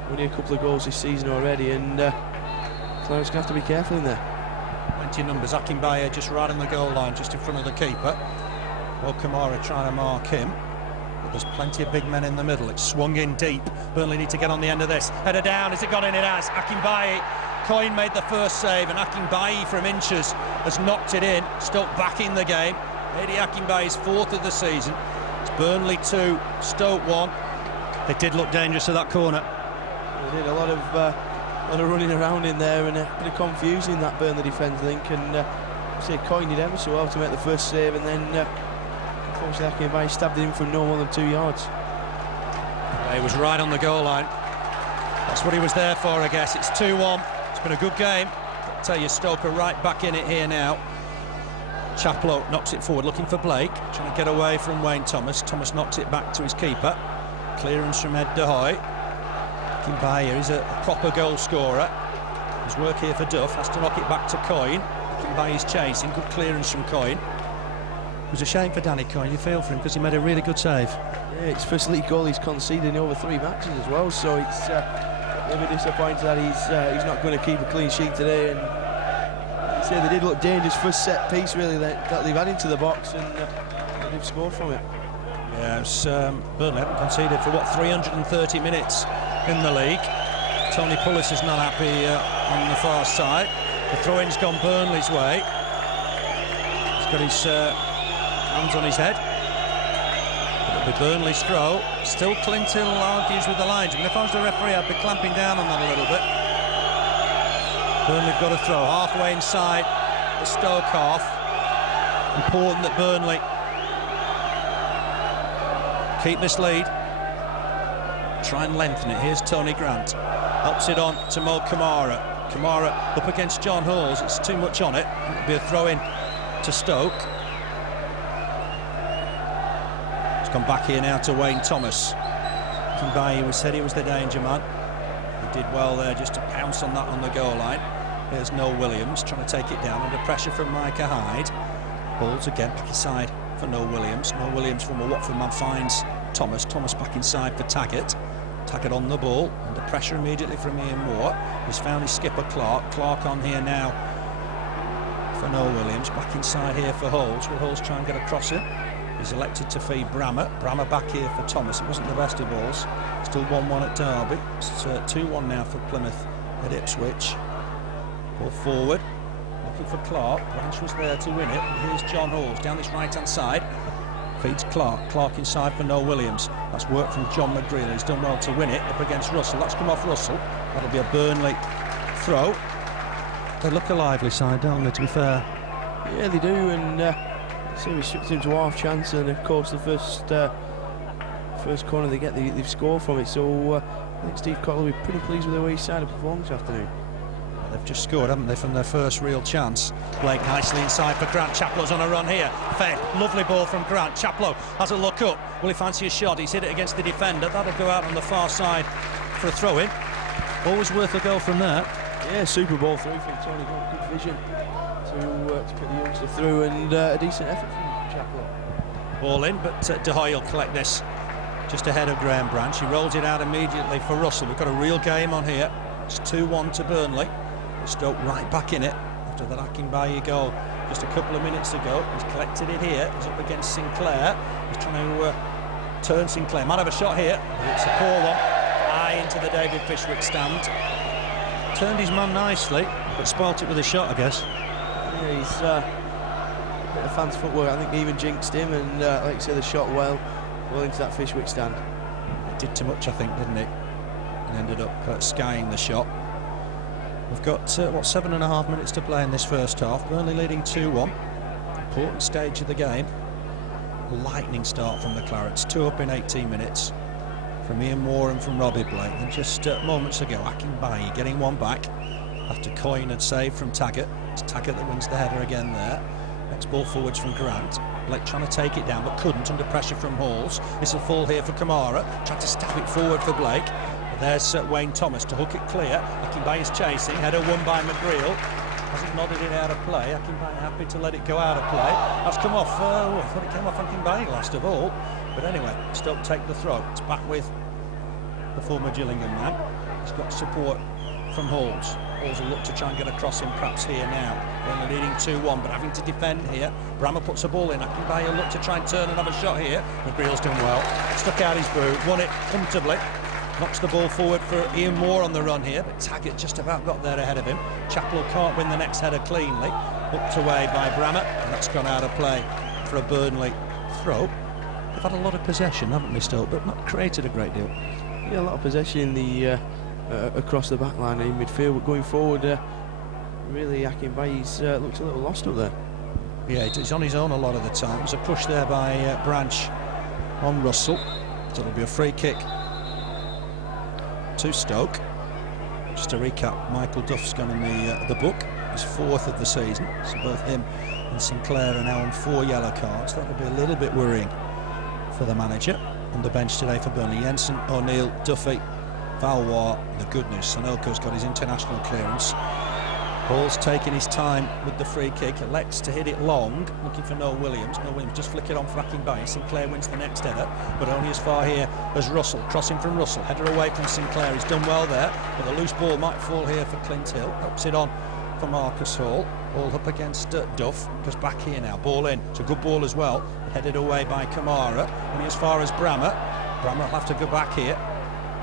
only a couple of goals this season already, and Clarence going to have to be careful in there. Plenty of numbers. Akinbiyi just right on the goal line, just in front of the keeper. Well, Camara trying to mark him, but there's plenty of big men in the middle. It's swung in deep. Burnley need to get on the end of this. Header down. Has it gone in? It has. Akinbiyi. Coyne made the first save, and Akinbiyi from inches has knocked it in. Stoke back in the game. Ade Akinbiyi's 4th of the season. It's Burnley 2, Stoke 1. They did look dangerous to that corner. They did a lot of running around in there, and a bit of confusion in that Burnley defence, I think. And I say Coyne did ever so well to make the first save, and then unfortunately Akinbiyi stabbed it in from no more than 2 yards. He was right on the goal line. That's what he was there for, I guess. It's 2-1. It's been a good game. I'll tell you, Stoke are right back in it here now. Chaplow knocks it forward, looking for Blake, trying to get away from Wayne Thomas. Thomas knocks it back to his keeper. Clearance from Ade Akinbiyi is a proper goal scorer. His work here for Duff, has to knock it back to Coyne. Akinbiyi's chasing, good clearance from Coyne. It was a shame for Danny Coyne, you feel for him, because he made a really good save. Yeah, it's first league goal he's conceded in over 3 matches as well, so it's a bit disappointing that he's not going to keep a clean sheet today. And they did look dangerous first set piece really that they've had into the box, and they've scored from it. Yeah, Burnley haven't conceded for 330 minutes in the league. Tony Pulis is not happy on the far side. The throw-in's gone Burnley's way. He's got his hands on his head. It'll be Burnley's throw. Still Clint Hill argues with the linesman. If I was the referee, I'd be clamping down on that a little bit. Burnley have got a throw halfway inside the Stoke half. Important that Burnley keep this lead. Try and lengthen it. Here's Tony Grant. Helps it on to Camara. Camara up against John Halls. It's too much on it. It'll be a throw in to Stoke. It's gone back here now to Wayne Thomas. Akinbiyi said he was the danger man. He did well there just to pounce on that on the goal line. There's Noel Williams trying to take it down under pressure from Micah Hyde. Balls again back inside for Noel Williams. Noel Williams from a Watford man finds Thomas. Thomas back inside for Taggart. Taggart on the ball, under pressure immediately from Ian Moore. He's found his skipper Clark. Clark on here now for Noel Williams. Back inside here for Halls. Will Halls try and get across it? He's elected to feed Brammer. Brammer back here for Thomas. It wasn't the best of balls. Still 1-1 at Derby. It's 2-1 now for Plymouth at Ipswich. Ball forward. Looking for Clark. Branch was there to win it. And here's John Halls down this right-hand side. Feeds Clark. Clark inside for Noel Williams. That's work from John McGreal. He's done well to win it up against Russell. That's come off Russell. That'll be a Burnley throw. They look a lively side, don't they, to be fair? Yeah, they do, and so we stripped him to half chance, and of course the first corner they get, they've scored from it. So I think Steve Cotterill will be pretty pleased with the way his side have performed this afternoon. They've just scored, haven't they, from their first real chance. Blake nicely inside for Grant. Chaplow's on a run here. Fair, lovely ball from Grant. Chaplow has a look up. Will he fancy a shot? He's hit it against the defender. That'll go out on the far side for a throw-in. Always worth a goal from there. Yeah, super ball through from Tony. Got good vision to put the youngster through, and a decent effort from Chaplow. Ball in, but De Hoy will collect this just ahead of Graham Branch. He rolls it out immediately for Russell. We've got a real game on here. It's 2-1 to Burnley. Stoke right back in it after that Akinbiyi goal just a couple of minutes ago. He's collected it here. He's up against Sinclair. He's trying to turn Sinclair. Might have a shot here. It's a poor one. High into the David Fishwick stand. Turned his man nicely, but spoilt it with a shot, I guess. Yeah, he's a bit of fan's footwork. I think he even jinxed him, and like you say, the shot well into that Fishwick stand. It did too much, I think, didn't it? And ended up skying the shot. We've got, 7.5 minutes to play in this first half. Burnley leading 2-1. Important stage of the game. Lightning start from the Clarets. 2 up in 18 minutes from Ian Moore and from Robbie Blake. And just moments ago, Akinbiyi getting one back after Coyne had saved from Taggart. It's Taggart that wins the header again there. Next ball forwards from Grant. Blake trying to take it down but couldn't under pressure from Halls. It's a fall here for Camara. Tried to stab it forward for Blake. There's Wayne Thomas to hook it clear. Akinbiyi is chasing. Header won by McGreal. Hasn't nodded it out of play. Akinbiyi happy to let it go out of play. That's come off. I thought it came off Akinbiyi last of all. But anyway, Stoke take the throw. It's back with the former Gillingham man. He's got support from Halls. Halls will look to try and get across him perhaps here now. Only leading 2-1, but having to defend here. Brammer puts a ball in. Akinbiyi will look to try and turn another shot here. McGreal's done well. Stuck out his boot. Won it comfortably. Knocks the ball forward for Ian Moore on the run here, but Taggart just about got there ahead of him. Chaplow can't win the next header cleanly. Hooked away by Brammer, and that's gone out of play for a Burnley throw. They've had a lot of possession, haven't they, Stoke, but not created a great deal. Yeah, a lot of possession in the across the back line in midfield. But going forward, really Akinbiyi's looks a little lost up there. Yeah, he's on his own a lot of the time. There's a push there by Branch on Russell. So it'll be a free kick to Stoke. Just to recap, Michael Duff's gone in the book. His 4th of the season. So both him and Sinclair are now on 4 yellow cards. That'll be a little bit worrying for the manager. On the bench today for Burnley, Jensen, O'Neill, Duffy, Valois. The good news, Sanokho's got his international clearance. Paul's taking his time with the free kick, elects to hit it long, looking for Noel Williams. Noel Williams just flick it on for Akinbiyi. Sinclair wins the next header, but only as far here as Russell. Crossing from Russell, header away from Sinclair. He's done well there, but the loose ball might fall here for Clint Hill. Helps it on for Marcus Hall. Ball up against Duff. Goes back here now. Ball in. It's a good ball as well. Headed away by Camara. Only as far as Brammer. Brammer will have to go back here.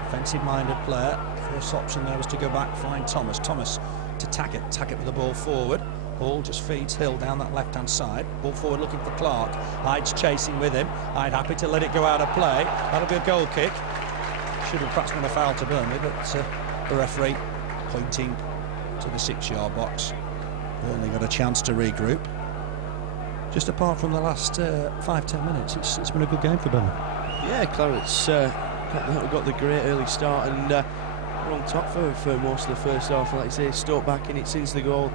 Defensive-minded player. First option there was to go back, find Thomas. Thomas to Taggart. Taggart with the ball forward. Hall just feeds Hill down that left-hand side. Ball forward looking for Clark. Hyde's chasing with him. Hyde happy to let it go out of play. That'll be a goal kick. Should have perhaps been a foul to Burnley, but the referee pointing to the 6-yard box. Burnley got a chance to regroup. Just apart from the last 5-10 minutes, it's been a good game for Burnley. Yeah, Clarets got the great early start, and we're on top for most of the first half. Like you say, Stoke back in it since the goal.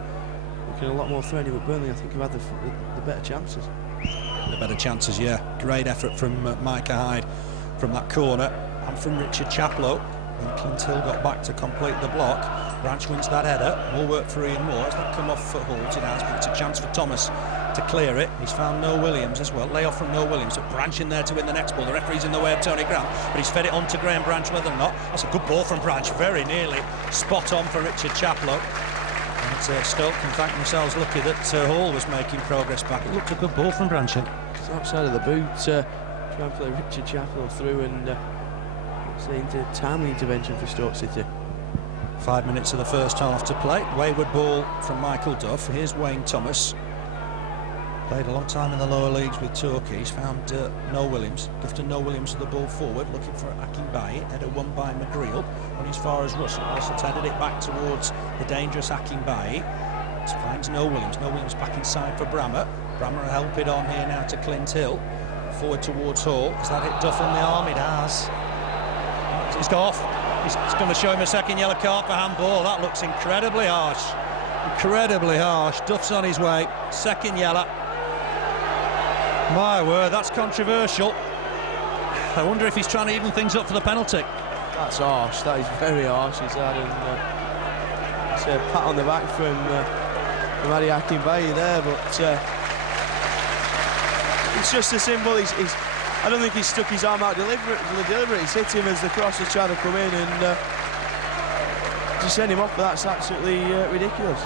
Looking a lot more threatening, but Burnley I think have had the better chances. The better chances, yeah. Great effort from Micah Hyde from that corner, and from Richard Chaplow. And Clint Hill got back to complete the block. Branch wins that header. More work for Ian Moore. Has that come off for Halls? It has, but it's a chance for Thomas to clear it. He's found Noel Williams as well. Lay off from Noel Williams. But Branch in there to win the next ball. The referee's in the way of Tony Grant, but he's fed it on to Graham Branch whether or not. That's a good ball from Branch. Very nearly spot on for Richard Chaplow. And Stoke can thank themselves lucky that Hall was making progress back. It looked a good ball from Branch. It's outside of the boot. Trying to play Richard Chaplow through, and it's a timely intervention for Stoke City. 5 minutes of the first half to play. Wayward ball from Michael Duff. Here's Wayne Thomas. Played a long time in the lower leagues with Turkey. He's found Noel Williams. Gifted Noel Williams with the ball forward, looking for Akinbiyi. Header won by McGreal. Went as far as Russell. Russell's headed it back towards the dangerous Akinbiyi. Finds Noel Williams. Noel Williams back inside for Brammer. Brammer will help it on here now to Clint Hill. Forward towards Hall. Has that hit Duff in the arm? It has. He's got off. He's going to show him a second yellow card for handball. That looks incredibly harsh. Incredibly harsh. Duff's on his way. Second yellow. My word, that's controversial. I wonder if he's trying to even things up for the penalty. That's harsh. That is very harsh. He's had it's a pat on the back from Ade Akinbiyi there, but it's just a symbol. I don't think he's stuck his arm out deliberately. He's hit him as the cross is trying to come in, and to send him off, that's absolutely ridiculous.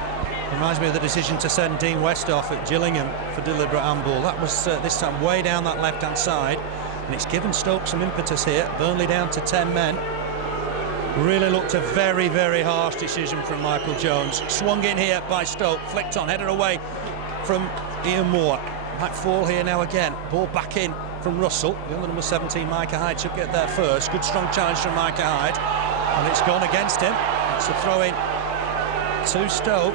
Reminds me of the decision to send Dean West off at Gillingham for deliberate handball. That was this time way down that left-hand side, and it's given Stoke some impetus here. Burnley down to 10 men. Really looked a very, very harsh decision from Michael Jones. Swung in here by Stoke, flicked on, headed away from Ian Moore. Might fall here now again. Ball back in from Russell. The other number 17, Micah Hyde, should get there first. Good strong challenge from Micah Hyde, and it's gone against him. It's a throw-in to Stoke.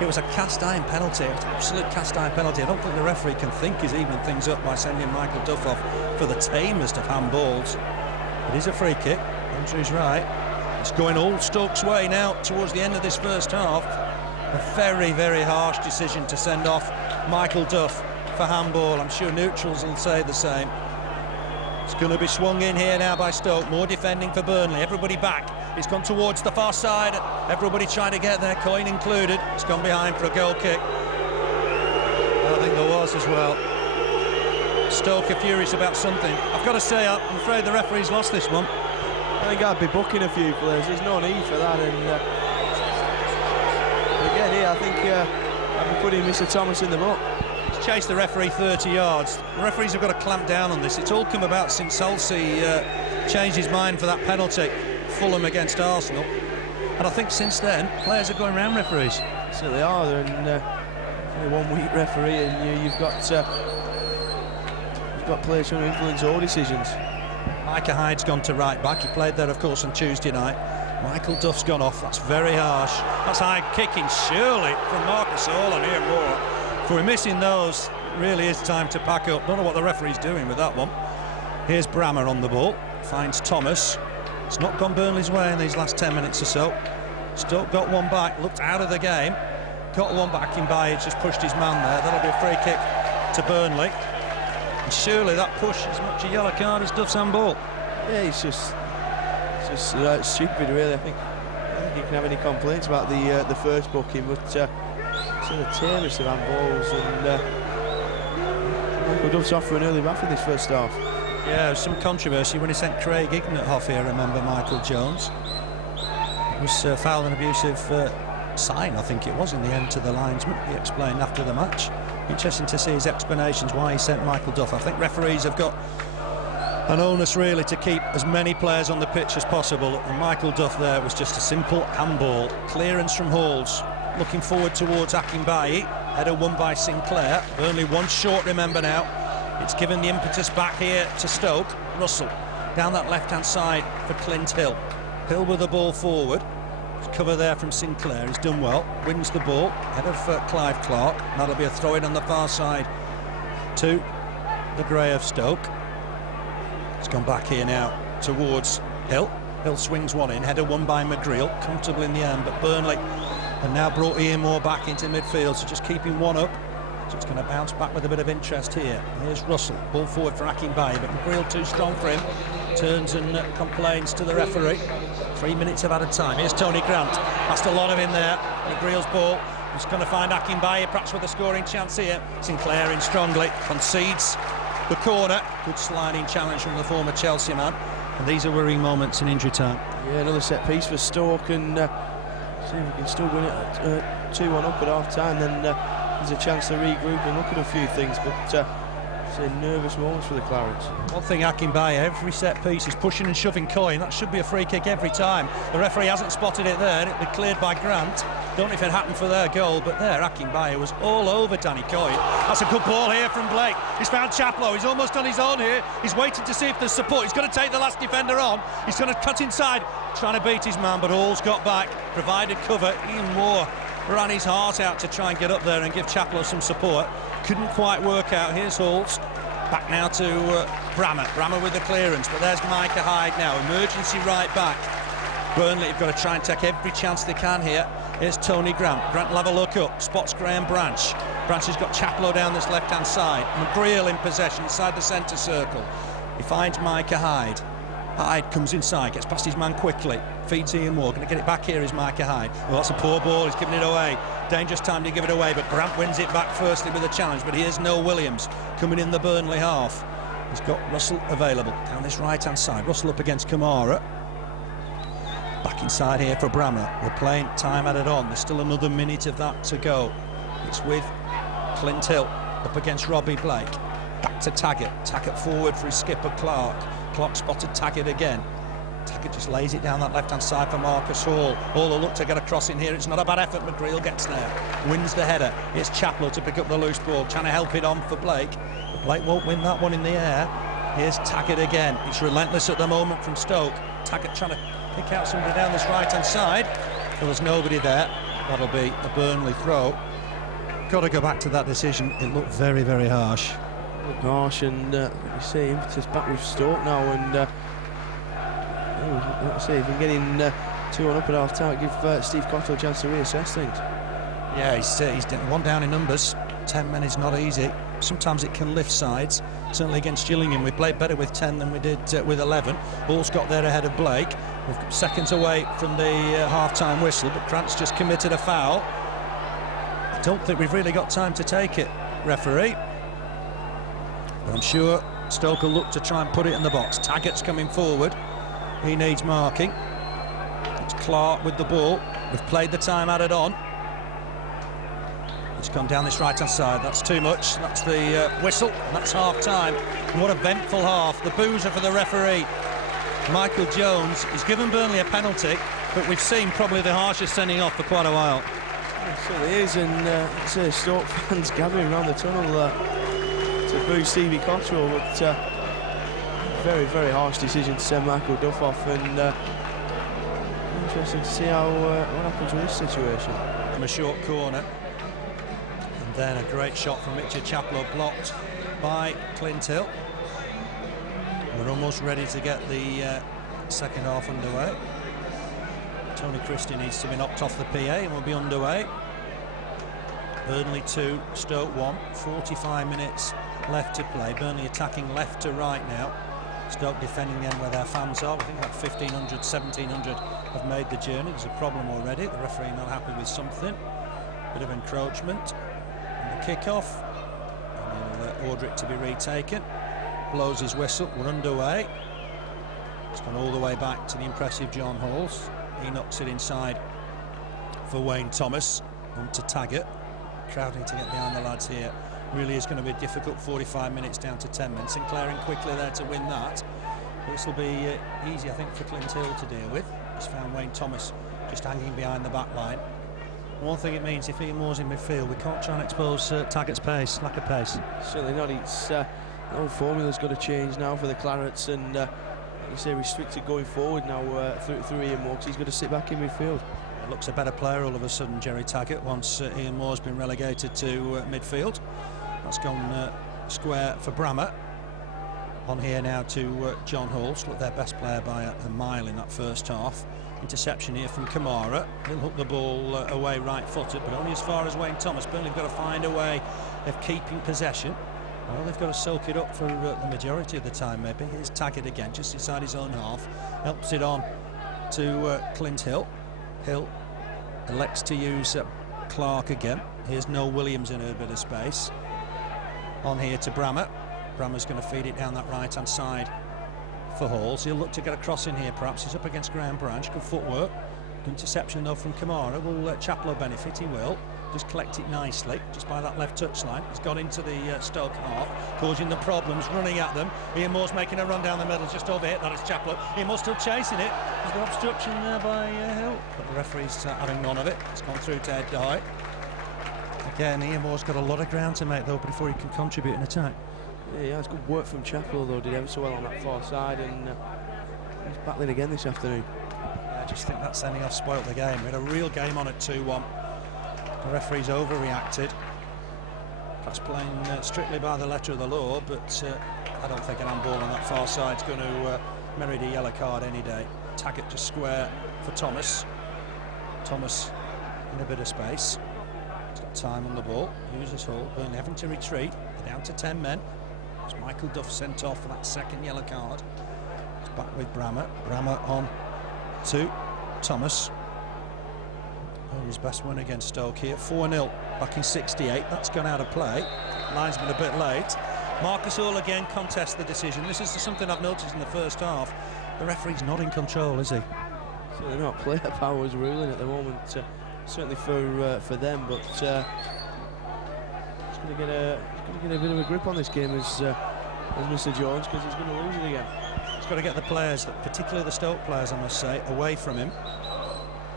It was a cast-iron penalty, an absolute cast-iron penalty. I don't think the referee can think he's evening things up by sending Michael Duff off for the tamest of handballs. It is a free kick. Andrew's right. It's going all Stoke's way now towards the end of this first half. A very, very harsh decision to send off Michael Duff for handball. I'm sure neutrals will say the same. It's going to be swung in here now by Stoke. More defending for Burnley. Everybody back. It's gone towards the far side. Everybody trying to get there, Coyne included. It's gone behind for a goal kick. I think there was as well. Stoke are furious about something. I've got to say, I'm afraid the referee's lost this one. I think I'd be booking a few players. There's no need for that. And again, here I think I'd be putting Mr. Thomas in the book. He's chased the referee 30 yards. The referees have got to clamp down on this. It's all come about since Halsey changed his mind for that penalty. Fulham against Arsenal, and I think since then players are going round referees. So they are, and 1 week referee, and you've got players trying to influence all decisions. Micah Hyde's gone to right back. He played there, of course, on Tuesday night. Michael Duff's gone off. That's very harsh. That's Hyde kicking, surely, from Marcus Hall and Ian Moore. If we're missing those, it really is time to pack up. Don't know what the referee's doing with that one. Here's Brammer on the ball, finds Thomas. It's not gone Burnley's way in these last 10 minutes or so. Stoke got one back, looked out of the game, got one back in by, just pushed his man there. That'll be a free kick to Burnley. And surely that push is as much a yellow card as Duff's handball. Yeah, it's just stupid, really. I think you can have any complaints about the first booking, but it's the tamest of handballs, and Michael Duff's off for an early bath in this first half. Yeah, there was some controversy when he sent Craig Ignat off here, remember, Michael Jones. It was foul and abusive sign, I think it was, in the end to the linesman. He explained after the match. Interesting to see his explanations why he sent Michael Duff. I think referees have got an onus really to keep as many players on the pitch as possible, and Michael Duff there was just a simple handball. Clearance from Halls, looking forward towards Akinbiyi. Header won by Sinclair. Burnley one short, remember now. It's given the impetus back here to Stoke. Russell down that left-hand side for Clint Hill. Hill with the ball forward. There's cover there from Sinclair. He's done well. Wins the ball. Head of Clive Clark. That'll be a throw-in on the far side to the grey of Stoke. It's gone back here now towards Hill. Hill swings one in. Header won by McGreal. Comfortable in the end, but Burnley have now brought Ian Moore back into midfield, so just keeping one up. So it's going to bounce back with a bit of interest here. Here's Russell, ball forward for Akinbiyi, but McGreal too strong for him. Turns and complains to the referee. 3 minutes of added time. Here's Tony Grant. That's a lot of him there. McGreal's ball. He's going to find Akinbiyi, perhaps with a scoring chance here. Sinclair in strongly, concedes the corner. Good sliding challenge from the former Chelsea man. And these are worrying moments in injury time. Yeah, another set piece for Stoke, and see if we can still win it 2-1 up at half time. Then there's a chance to regroup and look at a few things, but nervous moments for the Clarets. One thing Akinbiyi, every set piece is pushing and shoving Coyne. That should be a free kick every time. The referee hasn't spotted it there, and it'll be cleared by Grant. Don't know if it happened for their goal, but there, Akinbiyi was all over Danny Coyne. That's a good ball here from Blake. He's found Chaplow. He's almost on his own here. He's waiting to see if there's support. He's going to take the last defender on. He's going to cut inside, trying to beat his man, but Hall's got back, provided cover. Ian Moore ran his heart out to try and get up there and give Chaplow some support. Couldn't quite work out. Here's Hall's. Back now to Brammer with the clearance, but there's Micah Hyde now, emergency right back. Burnley have got to try and take every chance they can here. Here's Tony Grant. Grant will have a look up, spots Graham Branch. Branch has got Chaplow down this left-hand side. McGreal in possession inside the centre circle. He finds Micah Hyde. Hyde comes inside, gets past his man quickly, feeds Ian Moore. Going to get it back here is Micah Hyde. Well, that's a poor ball, he's giving it away. Dangerous time to give it away, but Grant wins it back firstly with a challenge. But here's Noel Williams coming in the Burnley half. He's got Russell available down this right-hand side. Russell up against Camara. Back inside here for Brammer. We're playing time added on. There's still another minute of that to go. It's with Clint Hill up against Robbie Blake. Back to Taggart. Taggart forward for his skipper Clark. Clark spotted Taggart again. Taggart just lays it down that left-hand side for Marcus Hall. Hall will look to get a cross in here. It's not a bad effort. McGreal gets there. Wins the header. Here's Chaplow to pick up the loose ball. Trying to help it on for Blake. But Blake won't win that one in the air. Here's Taggart again. It's relentless at the moment from Stoke. Taggart trying to pick out somebody down this right-hand side. There was nobody there. That'll be a Burnley throw. Got to go back to that decision. It looked very, very harsh. Harsh, and you see impetus back with Stoke now, and let's see if we can get in 2-1 up at half time. Give Steve Cotterill a chance to reassess things. Yeah, he's one down in numbers. 10 men is not easy. Sometimes it can lift sides. Certainly against Gillingham, we played better with 10 than we did with 11. Hall's got there ahead of Blake. We've got seconds away from the half-time whistle, but Grant's just committed a foul. I don't think we've really got time to take it, referee. But I'm sure Stoke will look to try and put it in the box. Taggart's coming forward. He needs marking. It's Clark with the ball. We've played the time added on. He's come down this right-hand side. That's too much. That's the whistle. That's half-time. What a vengeful half. The boozer for the referee, Michael Jones. He's given Burnley a penalty, but we've seen probably the harshest sending off for quite a while. So it is, and Stoke fans gathering around the tunnel to boo Stevie Cotterill, but very, very harsh decision to send Michael Duff off, and interesting to see what happens with this situation. From a short corner, and then a great shot from Richard Chaplow, blocked by Clint Hill. We're almost ready to get the second half underway. Tony Christie needs to be knocked off the PA and we'll be underway. Burnley 2, Stoke 1, 45 minutes left to play. Burnley attacking left to right now. Stoke defending the end where their fans are. I think about 1,500, 1,700 have made the journey. There's a problem already. The referee not happy with something. Bit of encroachment. And the kick-off. And he'll order it to be retaken. Blows his whistle. We're underway. It's gone all the way back to the impressive John Halls. He knocks it inside for Wayne Thomas. On to Taggart. Crowding to get behind the lads here. Really is going to be a difficult 45 minutes down to 10 men. Sinclair in quickly there to win that. This will be easy, I think, for Clint Hill to deal with. He's found Wayne Thomas just hanging behind the back line. One thing it means, if Ian Moore's in midfield, we can't try and expose Taggart's pace, lack of pace. Certainly not. It's the whole formula's got to change now for the Clarets, and you say restricted going forward now through Ian Moore, because he's got to sit back in midfield. Looks a better player all of a sudden, Jerry Taggart, once Ian Moore's been relegated to midfield. That's gone square for Brammer. On here now to John Halls. Look, their best player by a mile in that first half. Interception here from Camara. He'll hook the ball away right-footed, but only as far as Wayne Thomas. Burnley have got to find a way of keeping possession. Well, they've got to soak it up for the majority of the time, maybe. Here's Taggart again, just inside his own half. Helps it on to Clint Hill. Hill elects to use Clark again. Here's Noel Williams in a bit of space. On here to Brammer. Brammer's going to feed it down that right-hand side for Halls. He'll look to get a cross in here, perhaps. He's up against Graham Branch. Good footwork. Good interception, though, from Camara. Will Chaplow benefit? He will. just collect it nicely, just by that left touchline. He's got into the Stoke half, causing them problems, running at them. Ian Moore's making a run down the middle, just over it. That is Chaplow. Ian Moore's still chasing it. There's an obstruction there by Hill, but the referee's having none of it. It's gone through to Hyde. Again, Ian Moore's got a lot of ground to make though before he can contribute in attack. Yeah, it's good work from Chaplow though. Did ever so well on that far side, and he's battling again this afternoon. I just think that sending off spoilt the game. We had a real game on at 2-1. The referee's overreacted. Perhaps playing strictly by the letter of the law, but I don't think an handball on that far side is going to merit a yellow card any day. Taggart just square for Thomas. Thomas in a bit of space. He's got time on the ball. Uses Hull. Burnley having to retreat. They're down to 10 men. It's Michael Duff sent off for that second yellow card. He's back with Brammer. Brammer on to Thomas. His best win against Stoke here. 4-0 back in 68. That's gone out of play. Line's been a bit late. Marcus Hall again contests the decision. This is something I've noticed in the first half. The referee's not in control, is he? So they're not player powers ruling at the moment, certainly for them. But he's going to get a bit of a grip on this game as Mr. Jones, because he's going to lose it again. He's got to get the players, particularly the Stoke players, I must say, away from him.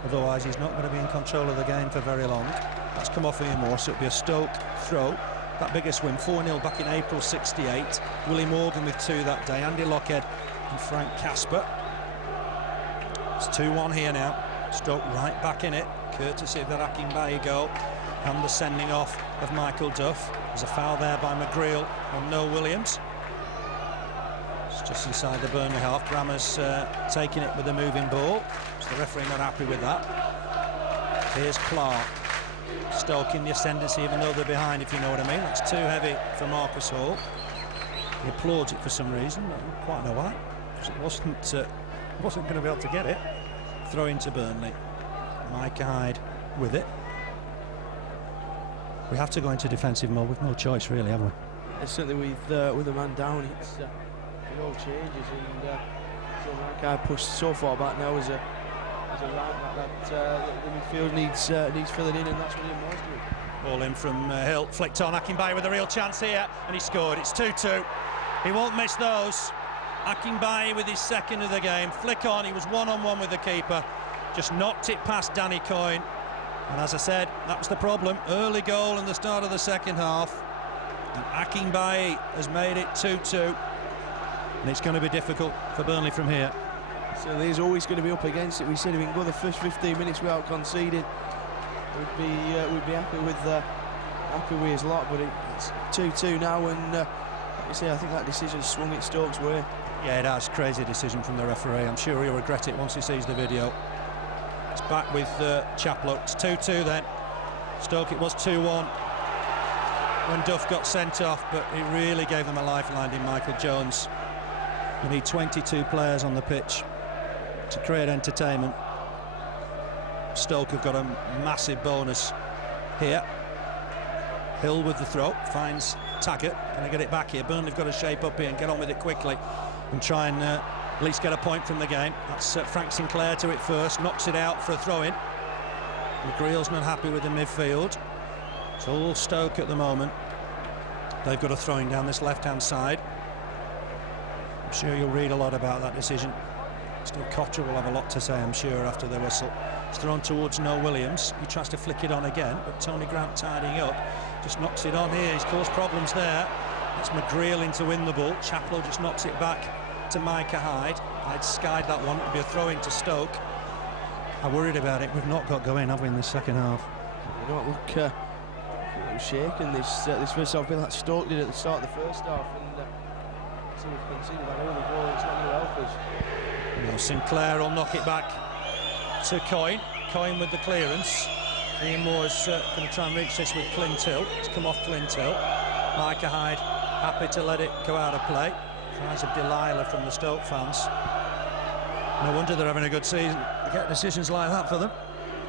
Otherwise, he's not going to be in control of the game for very long. That's come off Ian Moore, so it'll be a Stoke throw. That biggest win, 4-0 back in April 68. Willie Morgan with 2 that day. Andy Lockhead and Frank Casper. It's 2-1 here now. Stoke right back in it, courtesy of that Akinbiyi goal and the sending off of Michael Duff. There's a foul there by McGreal on Noel Williams. It's just inside the Burnley half. Brammer's taking it with a moving ball. So the referee not happy with that. Here's Clark. Stoke in the ascendancy, even though they're behind, if you know what I mean. That's too heavy for Marcus Hall. He applauds it for some reason. I don't quite know why. Wasn't going to be able to get it. Throw into Burnley. Micah Hyde with it. We have to go into defensive mode with no choice, really, have we? Yeah, certainly with a man down, it all changes, and so Micah Hyde pushed so far back now as a right back that the midfield needs filling in, and that's what Ian Moore's doing. Ball in from Hill, flicked on. Akinbiyi with a real chance here, and he scored. It's 2-2. He won't miss those. Akinbiyi with his second of the game. Flick on, he was one-on-one with the keeper. Just knocked it past Danny Coyne. And as I said, that was the problem. Early goal in the start of the second half. And Akinbiyi has made it 2-2. And it's going to be difficult for Burnley from here. So he's always going to be up against it. We said if we can go the first 15 minutes without conceding, we'd be happy with his lot. But it's 2-2 now, and like you say, I think that decision swung it Stoke's way. Yeah, it has. Crazy decision from the referee. I'm sure he'll regret it once he sees the video. It's back with Chaplow. It's 2-2 then. Stoke, it was 2-1 when Duff got sent off, but he really gave them a lifeline in Michael Jones. You need 22 players on the pitch to create entertainment. Stoke have got a massive bonus here. Hill with the throw, finds Taggart. Can they get it back here? Burnley have got to shape up here and get on with it quickly and try and at least get a point from the game. That's Frank Sinclair to it first, knocks it out for a throw-in. McGreal's not happy with the midfield. It's all Stoke at the moment. They've got a throw-in down this left-hand side. I'm sure you'll read a lot about that decision. Still, Cotterill will have a lot to say, I'm sure, after the whistle. It's thrown towards Noel Williams. He tries to flick it on again, but Tony Grant tidying up. Just knocks it on here. He's caused problems there. That's McGreal in to win the ball. Chaplow just knocks it back to Micah Hyde. Hyde skied that one. It'll be a throw-in to Stoke. I'm worried about it. We've not got going, have we, in this second half? You don't look shaken this first half, a bit like Stoke did at the start of the first half, and so we've conceded that early goal. It's not going to help us. No, Sinclair will knock it back to Coyne. Coyne with the clearance. Ian Moore's going to try and reach this with Clint Hill. It's come off Clint Hill. Micah Hyde happy to let it go out of play. Cries of Delilah from the Stoke fans. No wonder they're having a good season. They get decisions like that for them.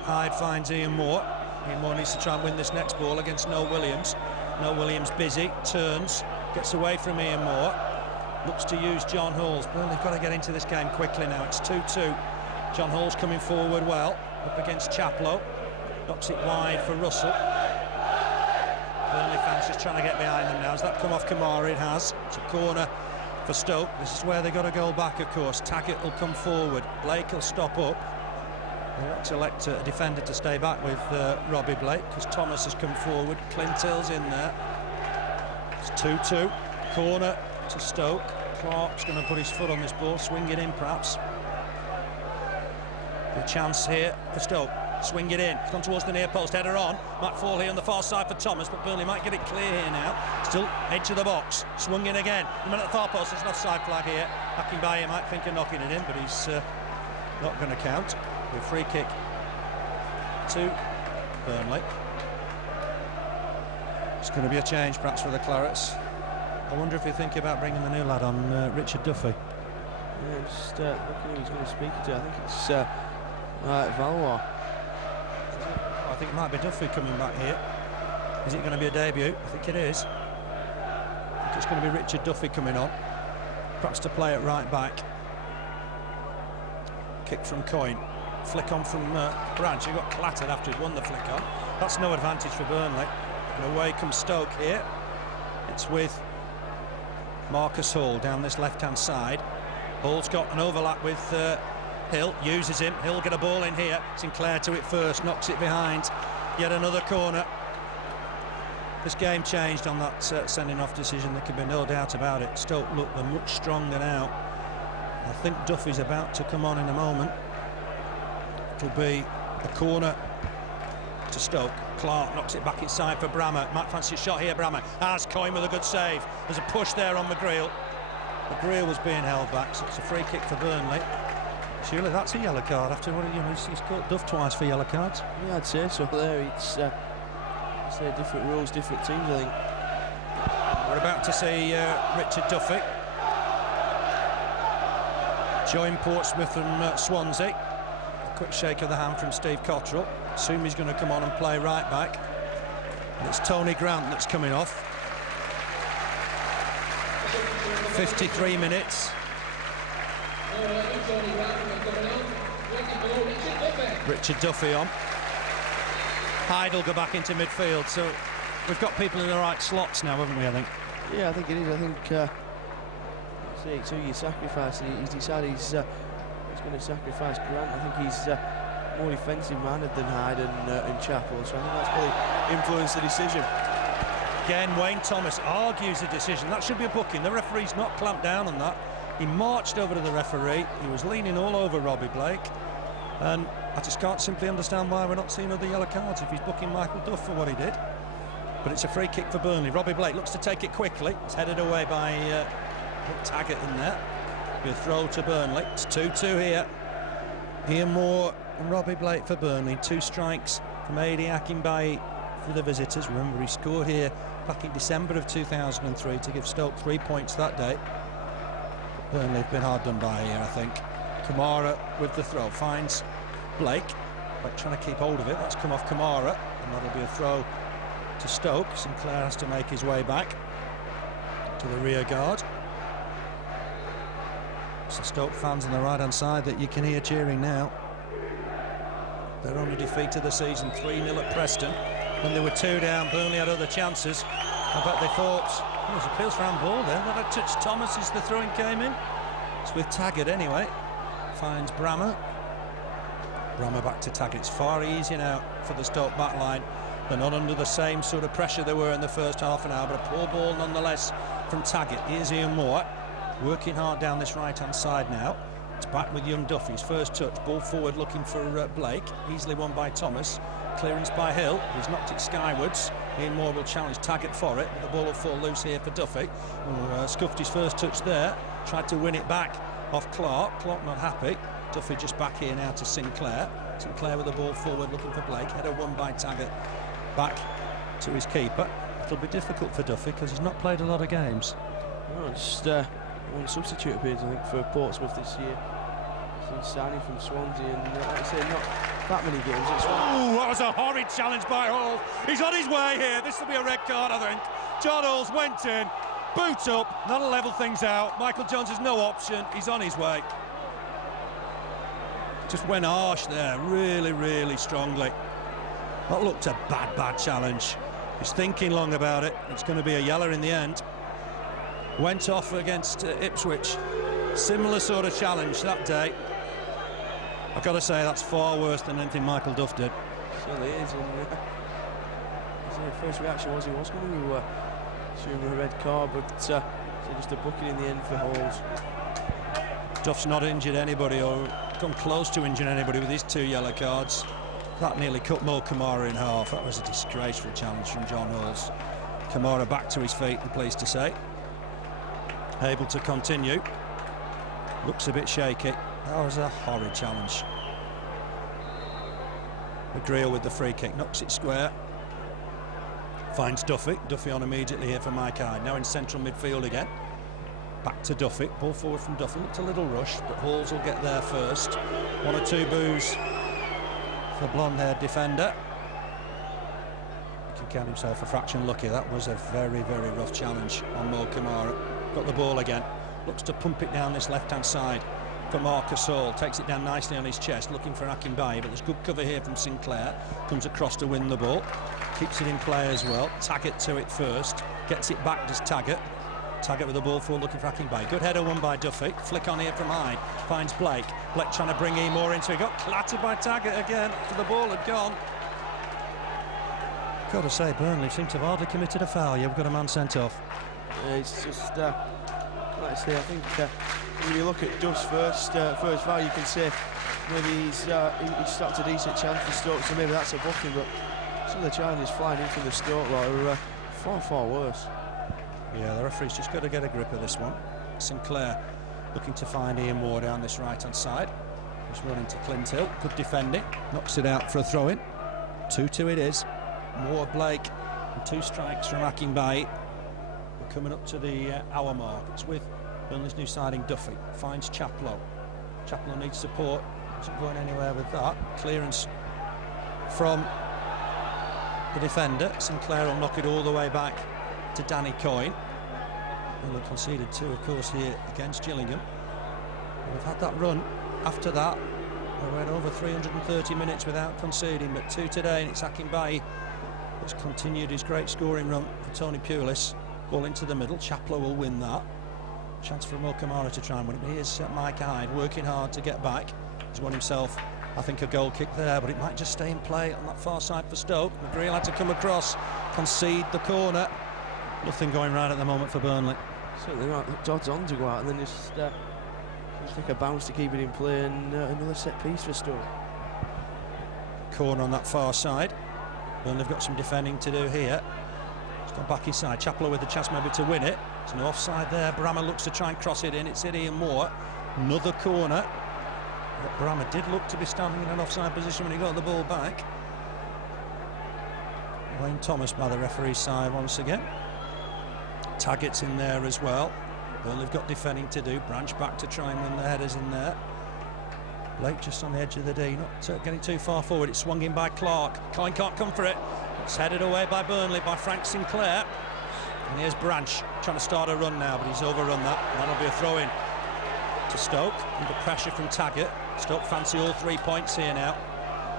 Hyde finds Ian Moore. Ian Moore needs to try and win this next ball against Noel Williams. Noel Williams busy, turns, gets away from Ian Moore. Looks to use John Halls. Burnley have got to get into this game quickly now. It's 2-2. John Hall's coming forward well, up against Chaplow. Knocks it wide for Russell. Burnley fans just trying to get behind them now. Has that come off Camara? It has. It's a corner for Stoke. This is where they got to go back, of course. Taggart will come forward. Blake will stop up. They have to elect a defender to stay back with Robbie Blake, because Thomas has come forward. Clintill's in there. It's 2-2. Corner to Stoke. Clark's going to put his foot on this ball, swing it in perhaps. A chance here for Stoke. Swing it in. It's gone towards the near post. Header on. Might fall here on the far side for Thomas, but Burnley might get it clear here now. Still edge of the box. Swung in again. The man at the far post. There's an offside flag here. Akinbiyi might think of knocking it in, but he's not going to count. A free kick to Burnley. It's going to be a change perhaps for the Clarets. I wonder if you think about bringing the new lad on, Richard Duffy. Yeah, just looking who he's going to speak to. I think it's Valois. I think it might be Duffy coming back here. Is it going to be a debut? I think it is. I think it's going to be Richard Duffy coming on. Perhaps to play it right back. Kick from Coyne. Flick on from Branch. He got clattered after he'd won the flick on. That's no advantage for Burnley. And away comes Stoke here. It's with Marcus Hall down this left-hand side. Hall's got an overlap with Hill, uses him. Hill get a ball in here. Sinclair to it first, knocks it behind. Yet another corner. This game changed on that sending off decision. There can be no doubt about it. Stoke look they're much stronger now. I think Duffy's about to come on in a moment. It'll be a corner to Stoke. Clark knocks it back inside for Brammer. Might fancy a shot here, Brammer. Has Coyne with a good save. There's a push there on McGreal. McGreal was being held back, so it's a free kick for Burnley. Surely that's a yellow card after what he's caught Duff twice for yellow cards. Yeah, I'd say so. There, it's different rules, different teams, I think. We're about to see Richard Duffy join Portsmouth from Swansea. A quick shake of the hand from Steve Cotterill. Assume he's going to come on and play right back. And it's Tony Grant that's coming off. 53 minutes. Richard Duffy on. Hyde will go back into midfield, so we've got people in the right slots now, haven't we, I think? Yeah, I think it is. I think it's who you sacrifice. He's decided he's going to sacrifice Grant. I think he's more defensive-minded than Hyde and Chaplow, so I think that's probably influenced the decision. Again, Wayne Thomas argues the decision. That should be a booking. The referee's not clamped down on that. He marched over to the referee. He was leaning all over Robbie Blake. And I just can't simply understand why we're not seeing other yellow cards if he's booking Michael Duff for what he did. But it's a free kick for Burnley. Robbie Blake looks to take it quickly. It's headed away by Taggart in there. Be a throw to Burnley. It's 2-2 here. Ian Moore and Robbie Blake for Burnley. 2 strikes from Ade Akinbiyi for the visitors. Remember, he scored here back in December of 2003 to give Stoke 3 points that day. Burnley have been hard done by here, I think. Camara with the throw, finds Blake. Blake trying to keep hold of it. That's come off Camara, and that'll be a throw to Stoke. Sinclair has to make his way back to the rear guard. It's the Stoke fans on the right-hand side that you can hear cheering now. Their only defeat of the season, 3-0 at Preston. When they were 2 down, Burnley had other chances. I bet they thought, oh, there's appeals for handball there. That had touched Thomas as the throwing came in. It's with Taggart anyway. Finds Brammer. Brammer back to Taggart. It's far easier now for the Stoke back line. They're not under the same sort of pressure they were in the first half an hour, but a poor ball nonetheless from Taggart. Here's Ian Moore, working hard down this right-hand side now. It's back with young Duffy. His first touch, ball forward looking for Blake. Easily won by Thomas. Clearance by Hill. He's knocked it skywards. Ian Moore will challenge Taggart for it, but the ball will fall loose here for Duffy. Scuffed his first touch there. Tried to win it back off Clark. Clark not happy. Duffy just back here now to Sinclair. Sinclair with the ball forward looking for Blake. Header won by Taggart. Back to his keeper. It'll be difficult for Duffy because he's not played a lot of games. Well, just one substitute appearance, I think, for Portsmouth this year. Since signing from Swansea, and like I say, not that many games. Oh, that was a horrid challenge by Hall. He's on his way here. This will be a red card, I think. John Halls went in, boot up, that'll level things out. Michael Jones has no option. He's on his way. Just went harsh there, really, really strongly. That looked a bad challenge. He's thinking long about it. It's going to be a yeller in the end. Went off against Ipswich. Similar sort of challenge that day. I've got to say that's far worse than anything Michael Duff did. Certainly is. And his first reaction was he was going to show him a red card, but so just a booking in the end for Halls. Duff's not injured anybody or come close to injuring anybody with his 2 yellow cards. That nearly cut Mo Camara in half. That was a disgraceful challenge from John Halls. Camara back to his feet, I'm pleased to say. Able to continue. Looks a bit shaky. That was a horrid challenge. McGreal with the free kick, knocks it square. Finds Duffy. Duffy on immediately here for Micah. Now in central midfield again. Back to Duffy. Ball forward from Duffy. Looked a little rushed, but Halls will get there first. 1 or 2 boos for blonde-haired defender. He can count himself a fraction lucky. That was a very, very rough challenge on Mo Camara. Got the ball again. Looks to pump it down this left-hand side for Marcus Hall. Takes it down nicely on his chest, looking for Akinbiyi, but there's good cover here from Sinclair. Comes across to win the ball. Keeps it in play as well. Taggart to it first. Gets it back, does Taggart. Taggart with the ball forward, looking for Akinbiyi. Good header won by Duffy. Flick on here from Hyde. Finds Blake. Blake trying to bring more into it. Got clattered by Taggart again after the ball had gone. Got to say, Burnley seem to have hardly committed a foul. You've got a man sent off. It's just, like I say, I think when you look at Duff's first foul, you can say maybe he's stopped a decent chance for Stoke, so maybe that's a booking, but some of the challenges flying in from the Stoke lot are far, far worse. Yeah, the referee's just got to get a grip of this one. Sinclair looking to find Ian Moore down this right-hand side. Just running to Clint Hill. Good defending. Knocks it out for a throw-in. 2-2 it is. Moore, Blake, and 2 strikes from Akinbiyi. We're coming up to the hour mark. It's with Burnley's new signing Duffy. Finds Chaplow. Chaplow needs support. Isn't going anywhere with that. Clearance from the defender. Sinclair will knock it all the way back to Danny Coyne. Burnley conceded 2, of course, here against Gillingham. We've had that run after that. We went over 330 minutes without conceding, but 2 today, and it's Akinbiyi that's continued his great scoring run for Tony Pulis. Ball into the middle. Chaplow will win that. Chance for Mo Camara to try and win it. Here's Micah Hyde working hard to get back. He's won himself, I think, a goal kick there, but it might just stay in play on that far side for Stoke. McGreal had to come across, concede the corner. Nothing going right at the moment for Burnley. Certainly right. Dodds on to go out and then just take a bounce to keep it in play, and another set piece for Stoke. Corner on that far side. Burnley have got some defending to do here. It's gone back inside. Chaplow with the chance maybe to win it. There's no offside there. Bramah looks to try and cross it in. It's Ian Moore. Another corner. But Bramah did look to be standing in an offside position when he got the ball back. Wayne Thomas by the referee's side once again. Taggart's in there as well. Burnley have got defending to do. Branch back to try and win the headers in there. Blake just on the edge of the D, not getting too far forward. It's swung in by Clark. Coyne can't come for it. It's headed away by Burnley by Frank Sinclair. And here's Branch trying to start a run now, but he's overrun that. And that'll be a throw-in to Stoke under pressure from Taggart. Stoke fancy all 3 points here now.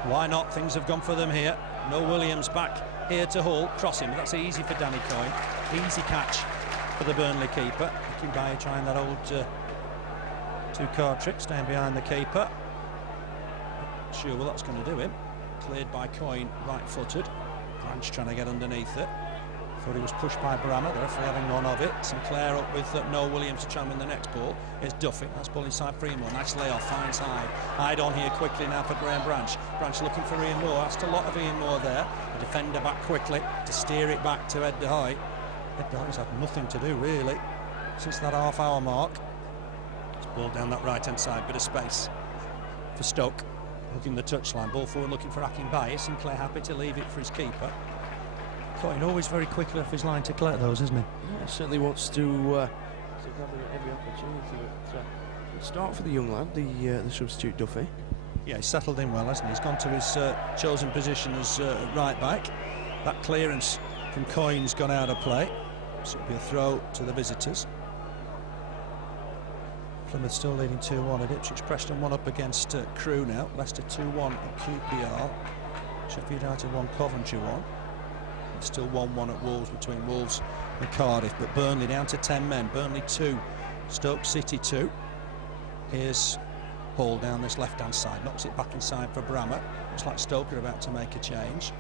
Why not? Things have gone for them here. No Williams back here to Hull. Crossing, but that's easy for Danny Coyne. Easy catch for the Burnley keeper. Akinbiyi trying that old 2-card trick, staying behind the keeper. Not sure what that's going to do him. Cleared by Coyne, right-footed. Branch trying to get underneath it. Thought he was pushed by Bramah, the referee having none of it. Sinclair up with Noel Williams to try and win the next ball. Here's Duffy, that's ball inside Freemore. Nice layoff, finds Hyde. Hyde on here quickly now for Graham Branch. Branch looking for Ian Moore, that's a lot of Ian Moore there. The defender back quickly to steer it back to Ade Akinbiyi. Ade Akinbiyi's had nothing to do really since that half-hour mark. It's ball down that right-hand side, bit of space for Stoke. Looking the touchline, ball forward looking for Akinbiyi. Sinclair happy to leave it for his keeper. Coyne always very quickly off his line to collect those, isn't he? Yeah, certainly wants to grab every opportunity. But start for the young lad, the substitute Duffy. Yeah, he's settled in well, hasn't he? He's gone to his chosen position as right back. That clearance from Coyne's gone out of play, so it'll be a throw to the visitors. Plymouth still leading 2-1 at Ipswich. Preston 1 up against Crewe now. Leicester 2-1 at QPR. Sheffield United 1, Coventry 1. It's still 1-1 at Wolves between Wolves and Cardiff, but Burnley down to 10 men. Burnley 2, Stoke City 2. Here's Hall down this left-hand side, knocks it back inside for Brammer. Looks like Stoke are about to make a change.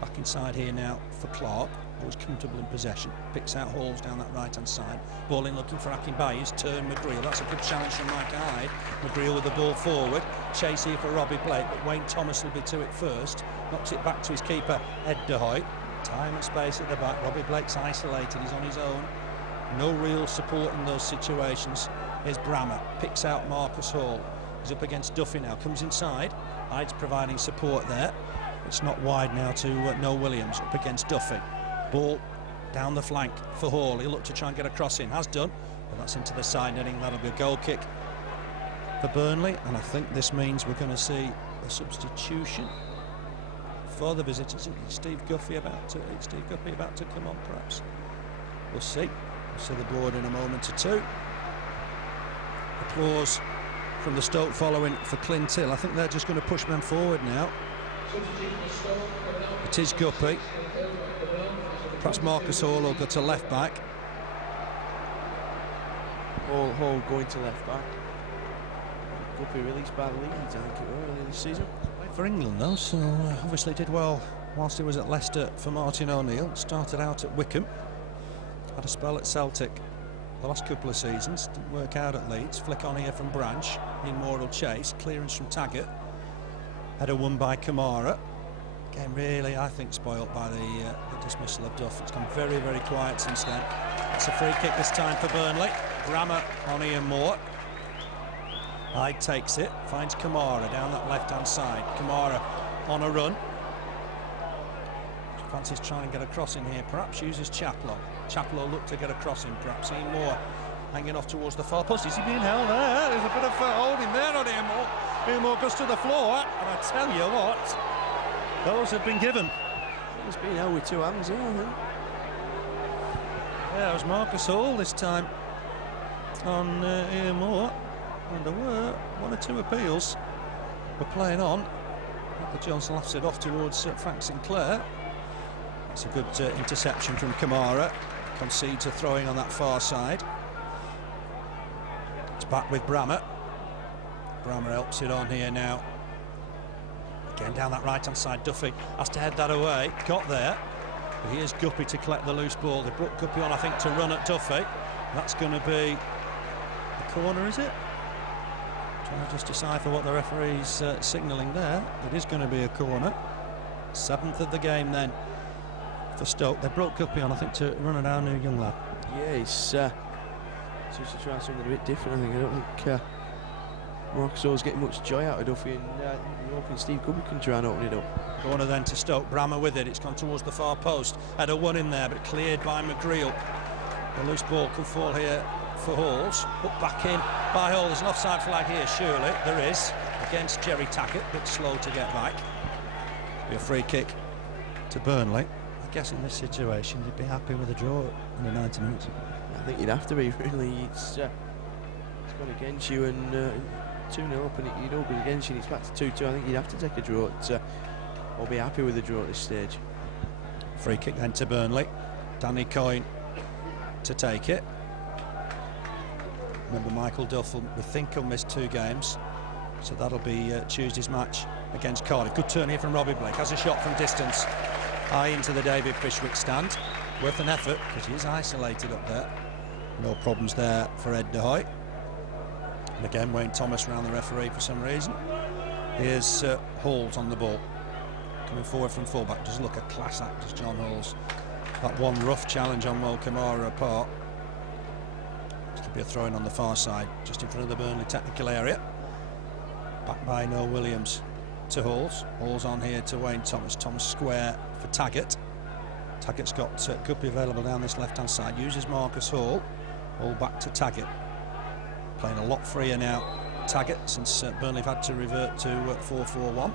Back inside here now for Clark, who's comfortable in possession. Picks out Halls down that right-hand side. Ball in looking for Akinbiyi. He's turned McGreal. That's a good challenge from Micah Hyde. McGreal with the ball forward. Chase here for Robbie Blake, but Wayne Thomas will be to it first. Knocks it back to his keeper, Ade. Time and space at the back. Robbie Blake's isolated. He's on his own. No real support in those situations. Here's Brammer. Picks out Marcus Hall. He's up against Duffy now. Comes inside. Hyde's providing support there. It's not wide now to Noel Williams up against Duffy. Ball down the flank for Hall. He'll look to try and get a cross in. Has done, but that's into the side netting. That'll be a goal kick for Burnley, and I think this means we're going to see a substitution for the visitors. Is Steve Guppy about to come on? Perhaps we'll see. We'll see the board in a moment or two. Applause from the Stoke following for Clint Hill. I think they're just going to push men forward now. It is Guppy. Perhaps Marcus Hall will go to left back. Hall going to left back. Guppy released by Leeds, I think it was, earlier this season. Played for England though, so obviously did well whilst he was at Leicester for Martin O'Neill. Started out at Wycombe. Had a spell at Celtic the last couple of seasons. Didn't work out at Leeds. Flick on here from Branch. In Moral chase. Clearance from Taggart. Header won by Camara. Game really, I think, spoilt by the dismissal of Duff. It's gone very, very quiet since then. It's a free kick this time for Burnley. Brammer on Ian Moore. Hyde takes it, finds Camara down that left-hand side. Camara on a run. Fancies trying to get a cross in here, perhaps uses Chaplow. Chaplow looked to get a cross in, perhaps. Ian Moore hanging off towards the far post. Is he being held there? There's a bit of holding there on Ian Moore. Ian Moore goes to the floor, and I tell you what, those have been given. He's been held with two hands, yeah, I think. Yeah, it was Marcus Hall this time on Ian Moore, and there were one or two appeals were playing on. Michael Johnson laughs it off towards Frank Sinclair. It's a good interception from Camara. Concedes a throwing on that far side. It's back with Brammer. Brammer helps it on here now. Again down that right hand side. Duffy has to head that away. Got there. But here's Guppy to collect the loose ball. They brought Guppy on, I think, to run at Duffy. That's going to be a corner, is it? Trying to just decipher what the referee's signalling there. It is going to be a corner. 7th of the game then for Stoke. They brought Guppy on, I think, to run it down to a young lad. Yeah, he's seems to try something a bit different, I think. I don't think Marcus Hall's getting much joy out of Duffy, and hoping Steve Guppy can try and open it up. Corner then to Stoke. Brammer with it. It's gone towards the far post. Had a one in there, but cleared by McGreal. The loose ball could fall here for Halls. Put back in by Hall. There's an offside flag here, surely. There is. Against Jerry Tackett. Bit slow to get back. Be a free kick to Burnley. I guess in this situation, you'd be happy with a draw in the 90 minutes. I think you'd have to be, really. It's gone against you, and 2-0 up, and you'd all be against you, and it's back to 2-2. I think you'd have to take a draw or be happy with a draw at this stage. Free kick then to Burnley. Danny Coyne to take it. Remember, Michael Duff we think will miss 2 games, so that'll be Tuesday's match against Cardiff. Good turn here from Robbie Blake. Has a shot from distance high into the David Fishwick stand. Worth an effort because he is isolated up there. No problems there for Ade. And again, Wayne Thomas round the referee for some reason. Here's Halls on the ball. Coming forward from fullback. Does look a class act as John Halls. That one rough challenge on Will Camara apart. This could be a throw-in on the far side, just in front of the Burnley technical area. Back by Noel Williams to Halls. Halls on here to Wayne Thomas. Thomas square for Taggart. Taggart's got Guppy available down this left-hand side. Uses Marcus Hall. Hall back to Taggart. Playing a lot freer now, Taggart, since Burnley have had to revert to 4-4-1.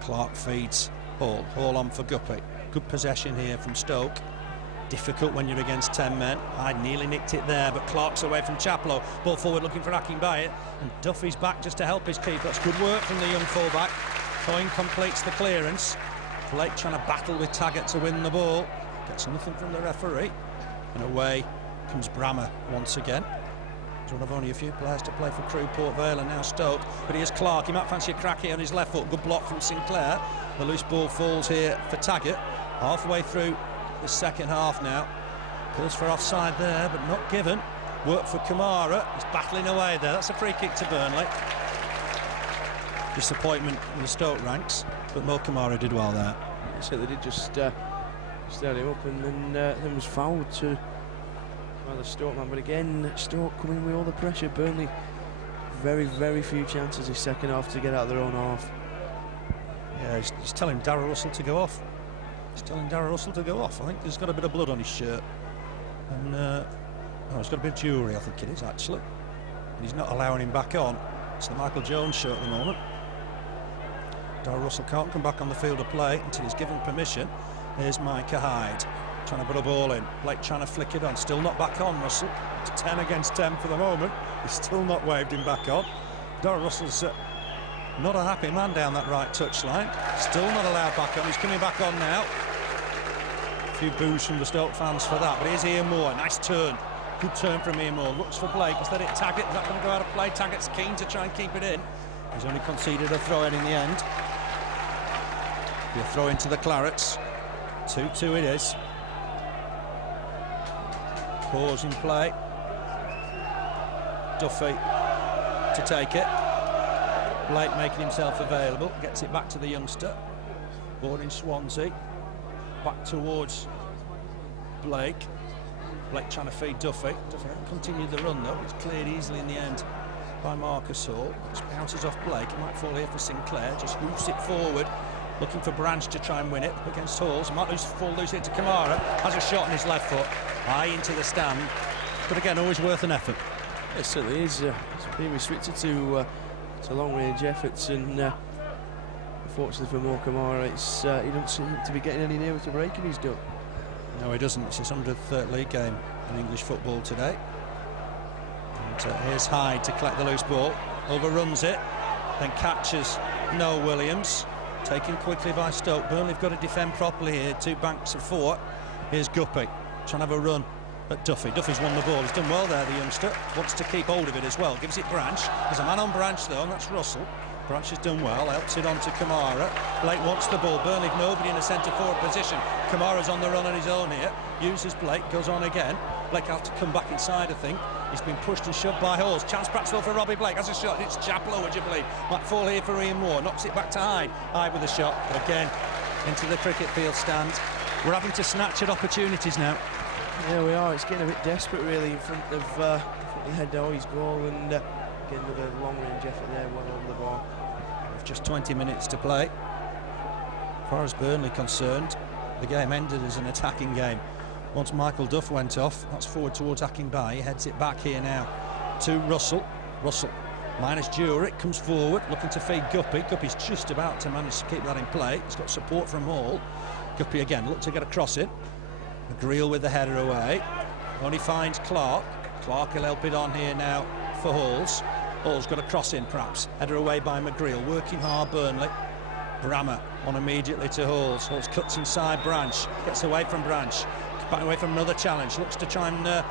Clark feeds Hall. Hall on for Guppy. Good possession here from Stoke. Difficult when you're against 10 men. Hyde nearly nicked it there, but Clark's away from Chaplow. Ball forward looking for Akinbiyi, and Duffy's back just to help his keeper. That's good work from the young fullback. Coyne completes the clearance. Blake trying to battle with Taggart to win the ball. Gets nothing from the referee. And away comes Brammer once again. He's one of only a few players to play for Crewe, Port Vale and now Stoke. But here's Clark. He might fancy a crack here on his left foot. Good block from Sinclair. The loose ball falls here for Taggart. Halfway through the second half now. Appeals for offside there, but not given. Work for Camara. He's battling away there. That's a free kick to Burnley. Disappointment in the Stoke ranks, but Mo Camara did well there. So they did just start him up, and then was fouled to the Stoke man. But again, Stoke coming with all the pressure. Burnley, very, very few chances this second half to get out of their own half. Yeah, he's telling Darrell Russell to go off. He's telling Darrell Russell to go off. I think he's got a bit of blood on his shirt. And he's got a bit of jewellery, I think it is, actually. And he's not allowing him back on. It's the Michael Jones shirt at the moment. Darrell Russell can't come back on the field of play until he's given permission. Here's Micah Hyde trying to put a ball in. Blake trying to flick it on. Still not back on, Russell. It's 10 against 10 for the moment. He's still not waved him back on. Darrell Russell's not a happy man down that right touchline. Still not allowed back on. He's coming back on now. A few boos from the Stoke fans for that. But here's Ian Moore. Nice turn. Good turn from Ian Moore. Looks for Blake. Instead it Taggart. Is that going to go out of play? Taggart's keen to try and keep it in. He's only conceded a throw-in the end. Be a throw into the Clarets. 2-2 it is. Pause in play. Duffy to take it. Blake making himself available. Gets it back to the youngster. Ball in Swansea. Back towards Blake. Blake trying to feed Duffy. Duffy hasn't continued the run though. It's cleared easily in the end by Marcus Hall. Just bounces off Blake. It might fall here for Sinclair. Just hoofs it forward. Looking for Branch to try and win it against Halls. Might fall loose into Camara. Has a shot on his left foot. High into the stand. But again, always worth an effort. It certainly is. It's being restricted to long-range efforts, and unfortunately for Mo Camara, he doesn't seem to be getting any nearer to breaking his duck. No, he doesn't. It's his 100th league game in English football today. And here's Hyde to collect the loose ball. Overruns it. Then catches Noel Williams. Taken quickly by Stoke. Burnley have got to defend properly here. 2 banks of 4. Here's Guppy trying to have a run at Duffy. Duffy's won the ball. He's done well there, the youngster. Wants to keep hold of it as well. Gives it Branch. There's a man on Branch though, and that's Russell. Branch has done well. Helps it on to Camara. Blake wants the ball. Burnley have nobody in a centre forward position. Camara's on the run on his own here. Uses Blake. Goes on again. Blake has to come back inside, I think. He's been pushed and shoved by Halls. Chance perhaps for Robbie Blake. Has a shot. It's Chaplow, would you believe? Might fall here for Ian Moore. Knocks it back to Hyde. Hyde with a shot. But again, into the cricket field stand. We're having to snatch at opportunities now. Yeah, we are. It's getting a bit desperate, really, in front of the head Dowy's goal. And again, with a long-range effort there, well over the ball. With just 20 minutes to play. As far as Burnley concerned, the game ended as an attacking game. Once Michael Duff went off, that's forward towards Akinbiyi. He heads it back here now to Russell. Russell minus Jurek comes forward, looking to feed Guppy. Guppy's just about to manage to keep that in play. He's got support from Hall. Guppy again, look to get a cross in. McGreal with the header away. Only finds Clark. Clark will help it on here now for Halls. Hall's got a cross in perhaps. Header away by McGreal, working hard Burnley. Brammer on immediately to Halls. Halls cuts inside Branch, gets away from Branch. Back away from another challenge, looks to try and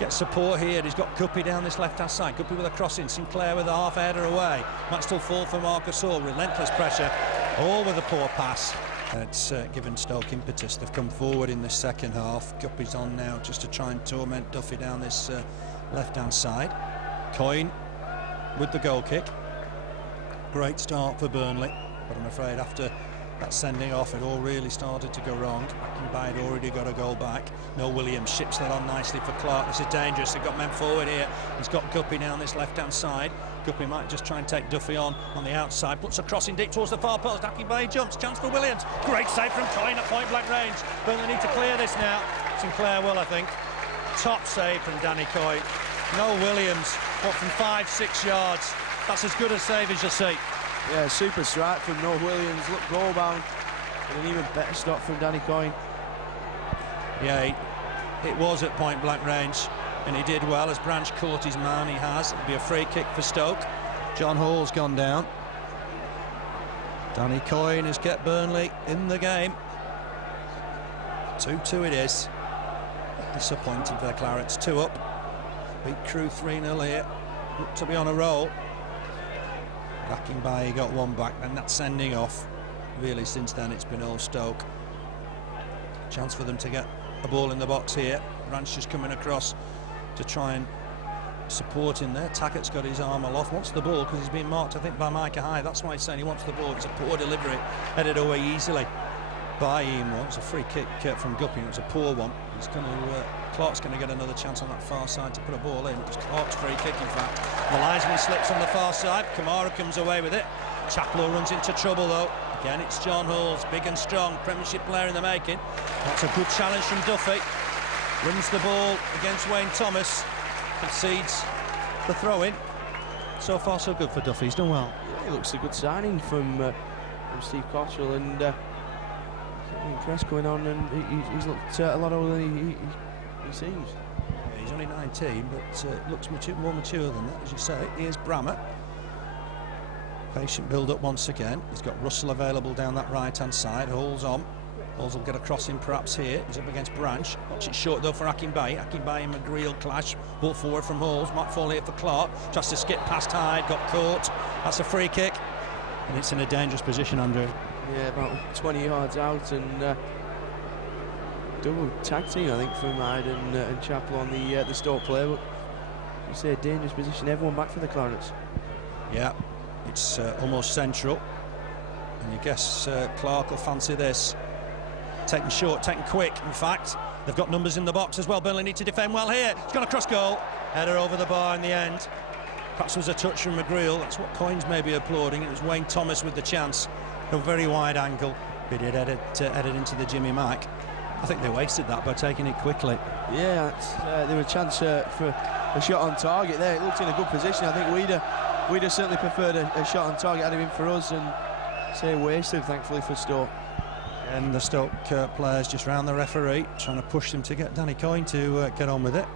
get support here. He's got Guppy down this left-hand side. Guppy with a cross in, Sinclair with a half header away. Might still fall for Marcus Hall. Relentless pressure, all with a poor pass. It's given Stoke impetus. They've come forward in the second half. Guppy's on now just to try and torment Duffy down this left-hand side. Coyne with the goal kick. Great start for Burnley, but I'm afraid after that sending off, it all really started to go wrong. Akinbiyi had already got a goal back. Noel Williams ships that on nicely for Clark. This is dangerous. They've got men forward here. He's got Guppy down this left-hand side. Guppy might just try and take Duffy on the outside. Puts a crossing deep towards the far post. Akinbiyi jumps. Chance for Williams. Great save from Coyne at point-blank range. But they need to clear this now. Sinclair will, I think. Top save from Danny Coyne. Noel Williams, what, from 5-6 yards. That's as good a save as you'll see. Yeah, super strike from Noel Williams. Look, goal bound. And an even better stop from Danny Coyne. Yeah, it was at point-blank range, and he did well as Branch caught his man. He has. It'll be a free kick for Stoke. John Hall's gone down. Danny Coyne has kept Burnley in the game. 2-2 it is. Disappointing for the Clarets. 2 up. Beat Crew 3-0 here. Look to be on a roll. Akinbiyi got 1 back, and that's sending off. Really, since then it's been all Stoke. Chance for them to get a ball in the box here. Branch just coming across to try and support in there. Tackett's got his arm aloft, wants the ball because he's been marked, I think, by Micah Hyde. That's why he's saying he wants the ball. It's a poor delivery, headed away easily by him. It's a free kick from Guppy. It was a poor one. He's going to Clark's going to get another chance on that far side to put a ball in. It's Clark's free kick, in fact. The linesman slips on the far side. Camara comes away with it. Chaplow runs into trouble though. Again, it's John Hulls, big and strong, Premiership player in the making. That's a good challenge from Duffy. Wins the ball against Wayne Thomas. Concedes the throw-in. So far, so good for Duffy. He's done well. Yeah, he looks a good signing from Steve Cotterill, and impressed going on, and he's looked a lot older than he seems. Yeah, he's only 19, but looks more mature than that, as you say. Here's Brammer. Patient build-up once again. He's got Russell available down that right-hand side. Hulls on. Hulls will get a crossing perhaps here. He's up against Branch. Watch it short though for Akinbiyi. Akinbiyi and McGreal clash. Ball forward from Hulls. Might fall here for Clark. Tries to skip past Hyde. Got caught. That's a free kick. And it's in a dangerous position, Andrew. Yeah, about 20 yards out, and double tag team, I think, from Hyde and Chaplow on the Stoke player. But you say a dangerous position. Everyone back for the Clarets. Yeah. It's almost central, and you guess Clark will fancy this. Taken short, taken quick, in fact. They've got numbers in the box as well. Burnley need to defend well here. It's gone across goal. Header over the bar in the end. Perhaps was a touch from McGreal. That's what Coyne's maybe applauding. It was Wayne Thomas with the chance. A very wide angle. But it headed into the Jimmy Mike. I think they wasted that by taking it quickly. Yeah, there was a chance for a shot on target there. It looked in a good position. I think we'd have certainly preferred a shot on target had it been for us, and say wasted, thankfully, for Stoke. And the Stoke players just round the referee, trying to push them to get Danny Coyne to get on with it.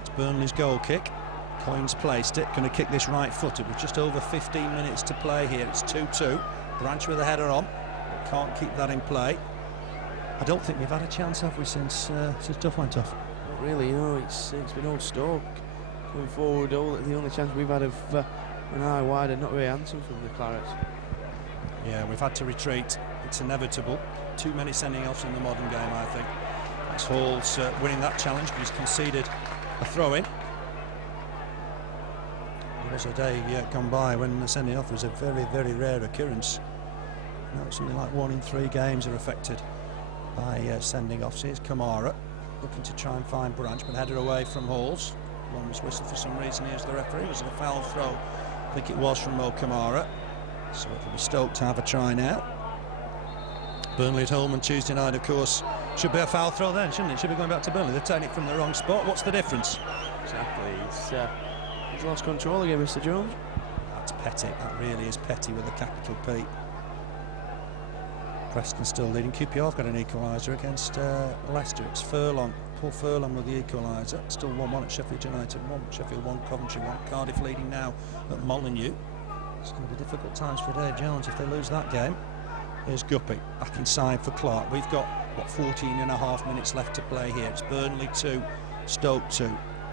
It's Burnley's goal kick. Coyne's placed it, going to kick this right-footed with just over 15 minutes to play here. It's 2-2. Branch with a header on. Can't keep that in play. I don't think we've had a chance, have we, since Duff went off? Not really, no. It's been all Stoke coming forward. The only chance we've had of an eye wide and not really answering from the Clarets. Yeah, we've had to retreat. It's inevitable. Too many sending offs in the modern game, I think. That's Hall's winning that challenge, but he's conceded a throw-in. There was a day gone by when the sending off was a very, very rare occurrence. Now something like 1 in 3 games are affected by sending offs. Here's Camara looking to try and find Branch, but headed away from Halls. One was whistled for some reason. Here's the referee. It was a foul throw. I think it was from Camara. So it'll be Stoke to have a try now. Burnley at home on Tuesday night, of course. Should be a foul throw then, shouldn't it? Should be going back to Burnley. They're taking it from the wrong spot. What's the difference? Exactly. He's lost control again, Mr. Jones. That's petty. That really is petty with a capital P. Preston still leading. QPR got an equaliser against Leicester. It's Furlong. Paul Furlong with the equaliser. Still 1-1 at Sheffield United 1. Sheffield 1, Coventry 1. Cardiff leading now at Molineux. It's going to be difficult times for Dave Jones if they lose that game. Here's Guppy back inside for Clark. We've got, 14.5 minutes left to play here. It's Burnley 2, Stoke 2.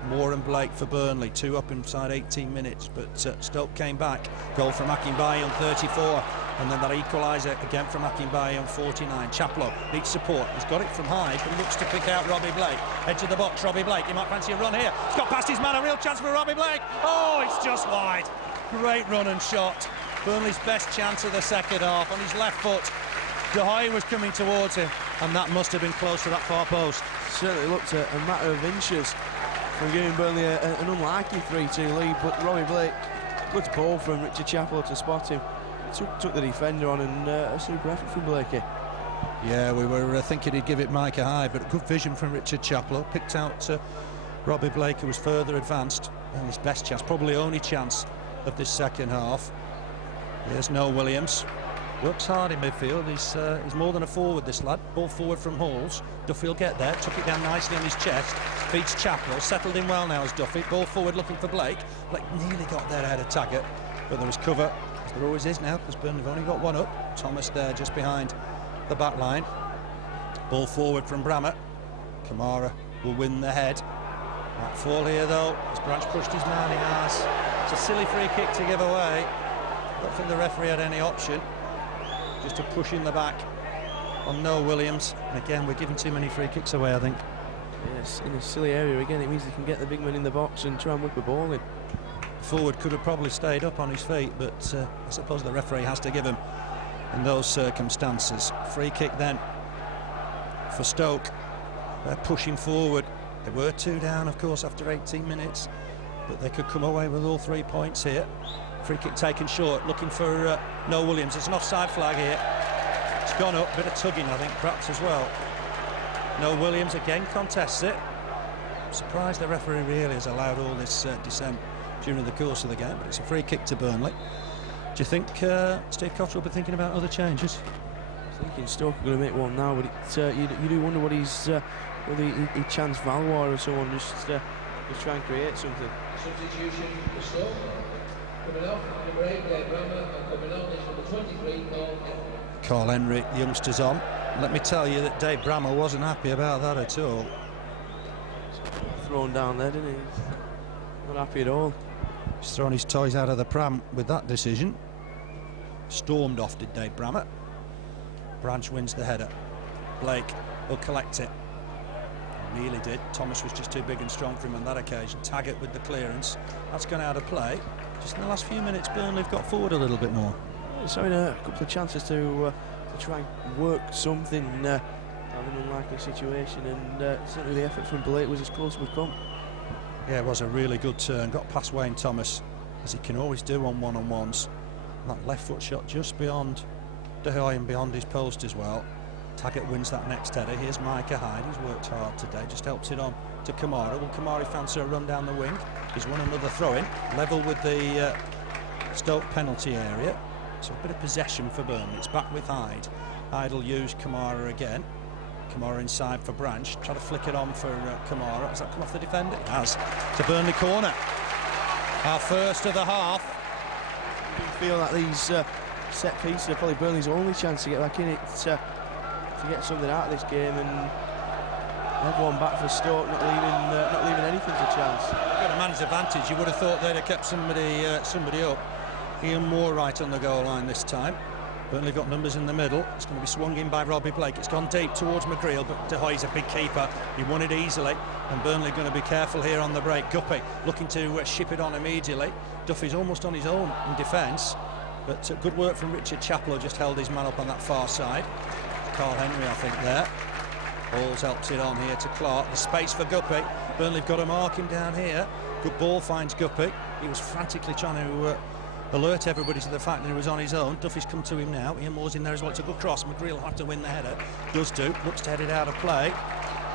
Moore and Blake for Burnley, 2 up inside 18 minutes, but Stoke came back. Goal from Akinbiyi on 34, and then that equaliser again from Akinbiyi on 49. Chaplow needs support. He's got it from Hyde, but looks to pick out Robbie Blake. Edge of the box, Robbie Blake. He might fancy a run here. He's got past his man, a real chance for Robbie Blake. Oh, it's just wide. Great run and shot. Burnley's best chance of the second half on his left foot. De Hoy was coming towards him, and that must have been close to that far post. Certainly looked a matter of inches from giving Burnley an unlikely 3-2 lead, but Robbie Blake, good ball from Richard Chaplow to spot him. Took the defender on, and a super effort from Blakey. Yeah, we were thinking he'd give it Micah Hyde, but good vision from Richard Chaplow. Picked out Robbie Blake, who was further advanced, and his best chance, probably only chance of this second half. Here's Noel Williams. Works hard in midfield. He's more than a forward, this lad. Ball forward from Halls. Duffy will get there. Took it down nicely on his chest. Feeds Chaplow. Settled in well now as Duffy. Ball forward looking for Blake. Blake nearly got there ahead of Taggart, but there was cover as there always is now, because Burnley have only got one up. Thomas there just behind the back line. Ball forward from Brammer. Camara will win the head. Might fall here though. Has Branch pushed his man? He has. It's a silly free kick to give away. I don't think the referee had any option. Just a push in the back on Noel Williams. And again, we're giving too many free kicks away, I think. Yes, in a silly area again. It means they can get the big man in the box and try and whip a ball in. Forward could have probably stayed up on his feet, but I suppose the referee has to give him in those circumstances. Free kick then for Stoke. They're pushing forward. They were 2 down, of course, after 18 minutes, but they could come away with all 3 points here. Free kick taken short, looking for Noel Williams. There's an offside flag here. It's gone up, bit of tugging, I think, perhaps as well. Noel Williams again contests it. I'm surprised the referee really has allowed all this dissent during the course of the game, but it's a free kick to Burnley. Do you think Steve Cotterill will be thinking about other changes? I'm thinking Stoke are going to make one now, but you do wonder what he's whether he chants Valois or someone just try and create something. Substitution for Stoke. Coming off, number 8, Ade Akinbiyi, and coming on is number 23, Carl Henry, the youngsters on. Let me tell you that Dave Brammer wasn't happy about that at all. Thrown down there, didn't he? Not happy at all. He's thrown his toys out of the pram with that decision. Stormed off, did Dave Brammer. Branch wins the header. Blake will collect it. Really did. Thomas was just too big and strong for him on that occasion. Taggart with the clearance. That's gone out of play. Just in the last few minutes, Burnley have got forward a little bit more. It's having a couple of chances to try and work something out of an unlikely situation, and certainly the effort from Blake was as close as we've come. Yeah, it was a really good turn. Got past Wayne Thomas, as he can always do on one-on-ones. That left foot shot just beyond De Gea and beyond his post as well. Taggart wins that next header. Here's Micah Hyde, he's worked hard today, just helps it on to Camara. Will Camara fancy a run down the wing? He's won another throw-in, level with the Stoke penalty area. So a bit of possession for Burnley. It's back with Hyde. Hyde will use Camara again. Camara inside for Branch. Try to flick it on for Camara. Has that come off the defender? It has. It's a Burnley corner. Our first of the half. I feel that these set pieces are probably Burnley's only chance to get back in it, to get something out of this game, and everyone back for Stoke, not leaving anything to chance. Got a man's advantage. You would have thought they'd have kept somebody up. Ian Moore right on the goal line this time. Burnley got numbers in the middle. It's going to be swung in by Robbie Blake. It's gone deep towards McGreal, but De Gea, a big keeper. He won it easily, and Burnley going to be careful here on the break. Guppy looking to ship it on immediately. Duffy's almost on his own in defence, but good work from Richard Chaplow, just held his man up on that far side. Carl Henry, I think, there. Balls helps it on here to Clark. The space for Guppy. Burnley have got to mark him down here. Good ball finds Guppy. He was frantically trying to alert everybody to the fact that he was on his own. Duffy's come to him now. Ian Moore's in there as well. It's a good cross. McGreal will have to win the header. Does do. Looks to head it out of play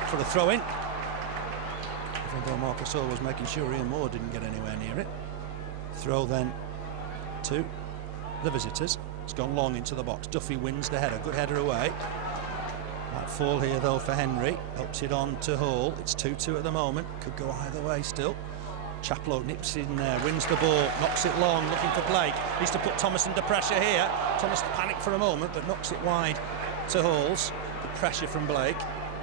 for the throw-in. Even though Marcus Hall was making sure Ian Moore didn't get anywhere near it. Throw then to the visitors. It's gone long into the box. Duffy wins the header. Good header away. Might fall here though for Henry. Helps it on to Hall. It's 2-2 at the moment. Could go either way still. Chaplow nips in there, wins the ball, knocks it long, looking for Blake. Needs to put Thomas under pressure here. Thomas panicked for a moment, but knocks it wide to Halls. The pressure from Blake.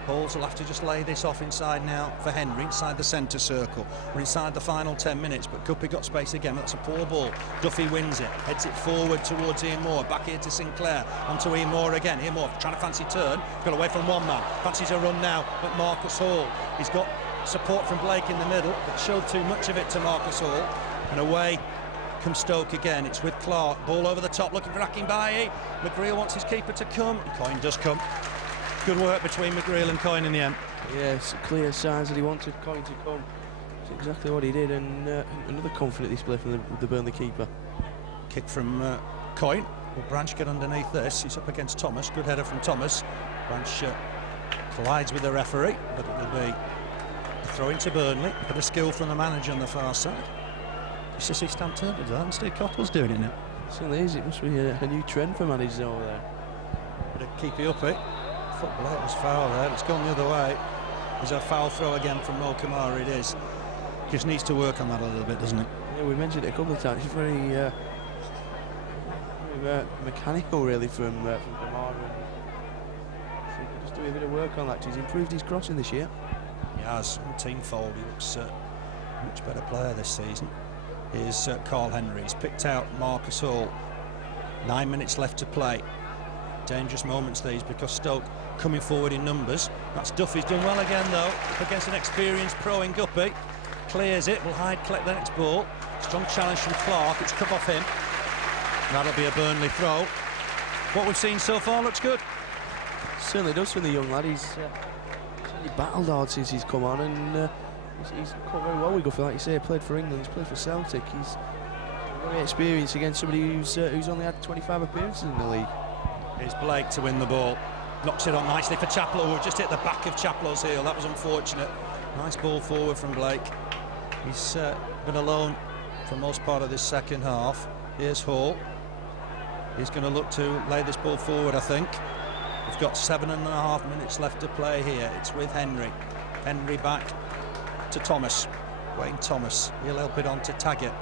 Halls will have to just lay this off inside now for Henry, inside the centre circle. We're inside the final 10 minutes, but Guppy got space again. That's a poor ball. Duffy wins it, heads it forward towards Ian Moore. Back here to Sinclair, onto Ian Moore again. Ian Moore trying to fancy turn, got away from one man. Fancies a run now at Marcus Hall. He's got support from Blake in the middle, but showed too much of it to Marcus Hall. And away comes Stoke again. It's with Clark. Ball over the top, looking for Akinbiyi. McGreal wants his keeper to come. Coyne does come. Good work between McGreal and Coyne in the end. Yes, clear signs that he wanted Coyne to come. That's exactly what he did, and another confident display from the Burnley keeper. Kick from Coyne. Will Branch get underneath this? He's up against Thomas. Good header from Thomas. Branch collides with the referee, but it will be throw into Burnley. Bit of skill from the manager on the far side. You should see Stan Turner do that, and Steve Cotterill's doing it now. It certainly is. It must be a new trend for managers over there. Bit of keep it up it. Football was foul there. It's gone the other way. There's a foul throw again from Mo Camara. It is. Just needs to work on that a little bit, doesn't it? Yeah, we mentioned it a couple of times. He's very mechanical really from Camara. So he could just do a bit of work on that. He's improved his crossing this year. He has. Teamfold. He looks a much better player this season. Here's Carl Henry. He's picked out Marcus Hall. 9 minutes left to play. Dangerous moments these because Stoke coming forward in numbers. That's Duffy's done well again though, up against an experienced pro in Guppy. Clears it. Will Hyde collect the next ball? Strong challenge from Clark. It's come off him. That'll be a Burnley throw. What we've seen so far looks good. Certainly does for the young lad. He's certainly battled hard since he's come on, and he's caught very well with Guffy. Like you say, he played for England, he's played for Celtic. He's very experienced against somebody who's only had 25 appearances in the league. Here's Blake to win the ball. Knocks it on nicely for Chaplow, who just hit the back of Chaplow's heel. That was unfortunate. Nice ball forward from Blake. He's been alone for most part of this second half. Here's Hall. He's going to look to lay this ball forward, I think. We've got 7.5 minutes left to play here. It's with Henry. Henry back to Thomas. Wayne Thomas. He'll help it on to Taggart.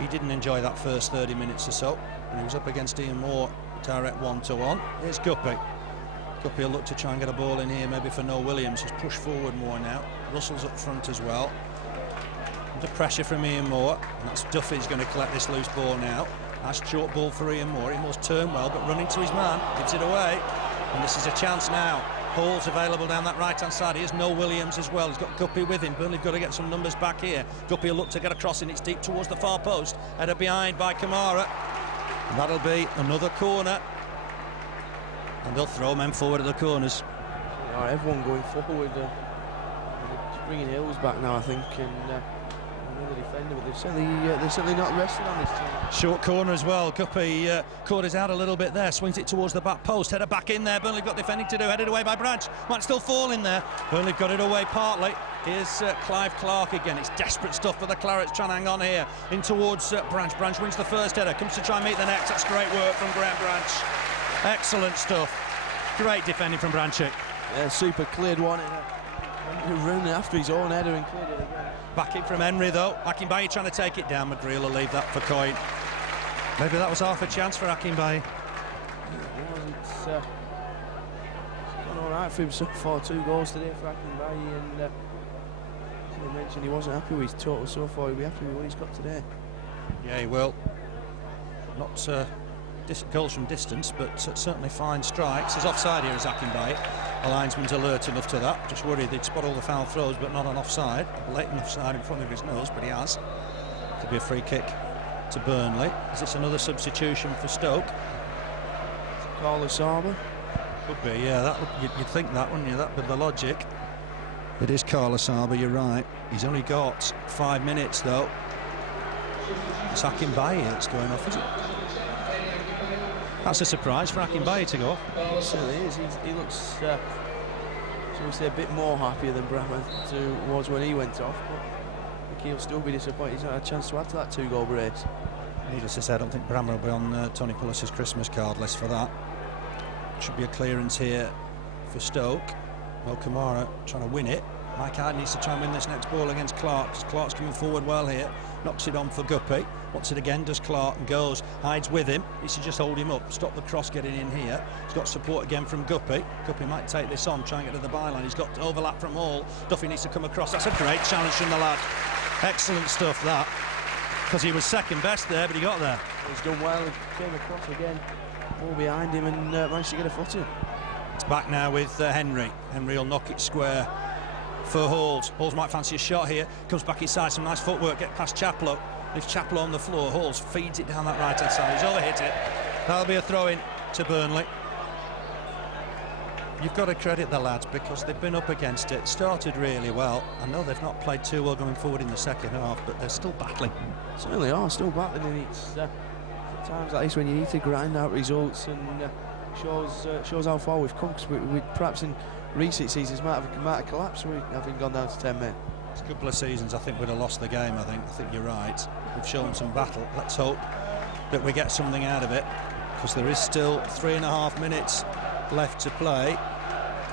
He didn't enjoy that first 30 minutes or so, and he was up against Ian Moore, direct 1-to-1. Here's Guppy. Guppy will look to try and get a ball in here, maybe for Noel Williams, who's pushed forward more now. Russell's up front as well. Under pressure from Ian Moore, and that's Duffy's going to collect this loose ball now. That's short ball for Ian Moore. Ian Moore's turned well, but running to his man, gives it away. And this is a chance now. Hall's available down that right-hand side. Here's Noel Williams as well. He's got Guppy with him. Burnley have got to get some numbers back here. Guppy will look to get a crossing. It's deep towards the far post. Header behind by Camara. And that'll be another corner. And they'll throw men forward at the corners. Yeah, everyone going forward. Bringing Hills back now, I think, and another defender, but they're certainly not resting on this team. Short corner as well. Guppy caught us out a little bit there, swings it towards the back post, header back in there. Burnley got defending to do, headed away by Branch. Might still fall in there. Burnley got it away partly. Here's Clive Clark again. It's desperate stuff for the Clarets, trying to hang on here in towards Branch. Branch wins the first header, comes to try and meet the next. That's great work from Graham Branch. Excellent stuff. Great defending from Branchik. Yeah, super cleared one. Running after his own header and cleared it again. Back in from Henry though. Akinbiyi trying to take it down. McGreal will leave that for Coyne. Maybe that was half a chance for Akinbiyi. It's gone all right for him so far. 2 goals today for Akinbiyi, and as I mentioned, he wasn't happy with his total so far. He'll be happy with what he's got today. Yeah, he will. Not goals from distance, but certainly fine strikes. He's offside here as Akinbiyi. The linesman's alert enough to that. Just worried they'd spot all the foul throws, but not an offside. A blatant offside in front of his nose, but he has. Could be a free kick to Burnley. Is this another substitution for Stoke? Carlos Saba. Could be, yeah. You'd think that, wouldn't you? That with the logic. It is Carlos Saba, you're right. He's only got 5 minutes though. It's Akinbiyi that's going off, is it? That's a surprise for Akinbiyi to go off. It certainly is. He looks, shall we say, a bit more happier than Brammer was when he went off. But I think he'll still be disappointed he's not had a chance to add to that 2-goal brace. Needless to say, I don't think Brammer will be on Tony Pulis' Christmas card list for that. Should be a clearance here for Stoke. Well, Camara trying to win it. Micah needs to try and win this next ball against Clark, because Clark's coming forward well here. Knocks it on for Guppy. Wants it again, does Clark, and goes. Hyde's with him. Needs to just hold him up. Stop the cross getting in here. He's got support again from Guppy. Guppy might take this on, try and get to the byline. He's got overlap from Hall. Duffy needs to come across. That's a great challenge from the lad. Excellent stuff, that. Because he was second best there, but he got there. He's done well. He came across again. Ball behind him and managed to get a foot in. It's back now with Henry. Henry will knock it square for Halls. Halls might fancy a shot here. Comes back inside, some nice footwork, get past Chaplow. Leaves Chaplow on the floor. Halls feeds it down that right-hand side. He's overhit it. That'll be a throw-in to Burnley. You've got to credit the lads because they've been up against it. Started really well. I know they've not played too well going forward in the second half, but they're still battling. Certainly are, still battling, and it's times like this when you need to grind out results, and shows how far we've come, because we perhaps in recent seasons might have collapsed, having gone down to 10 men. It's a couple of seasons I think we'd have lost the game. I think you're right. We've shown some battle. Let's hope that we get something out of it, because there is still 3.5 minutes left to play.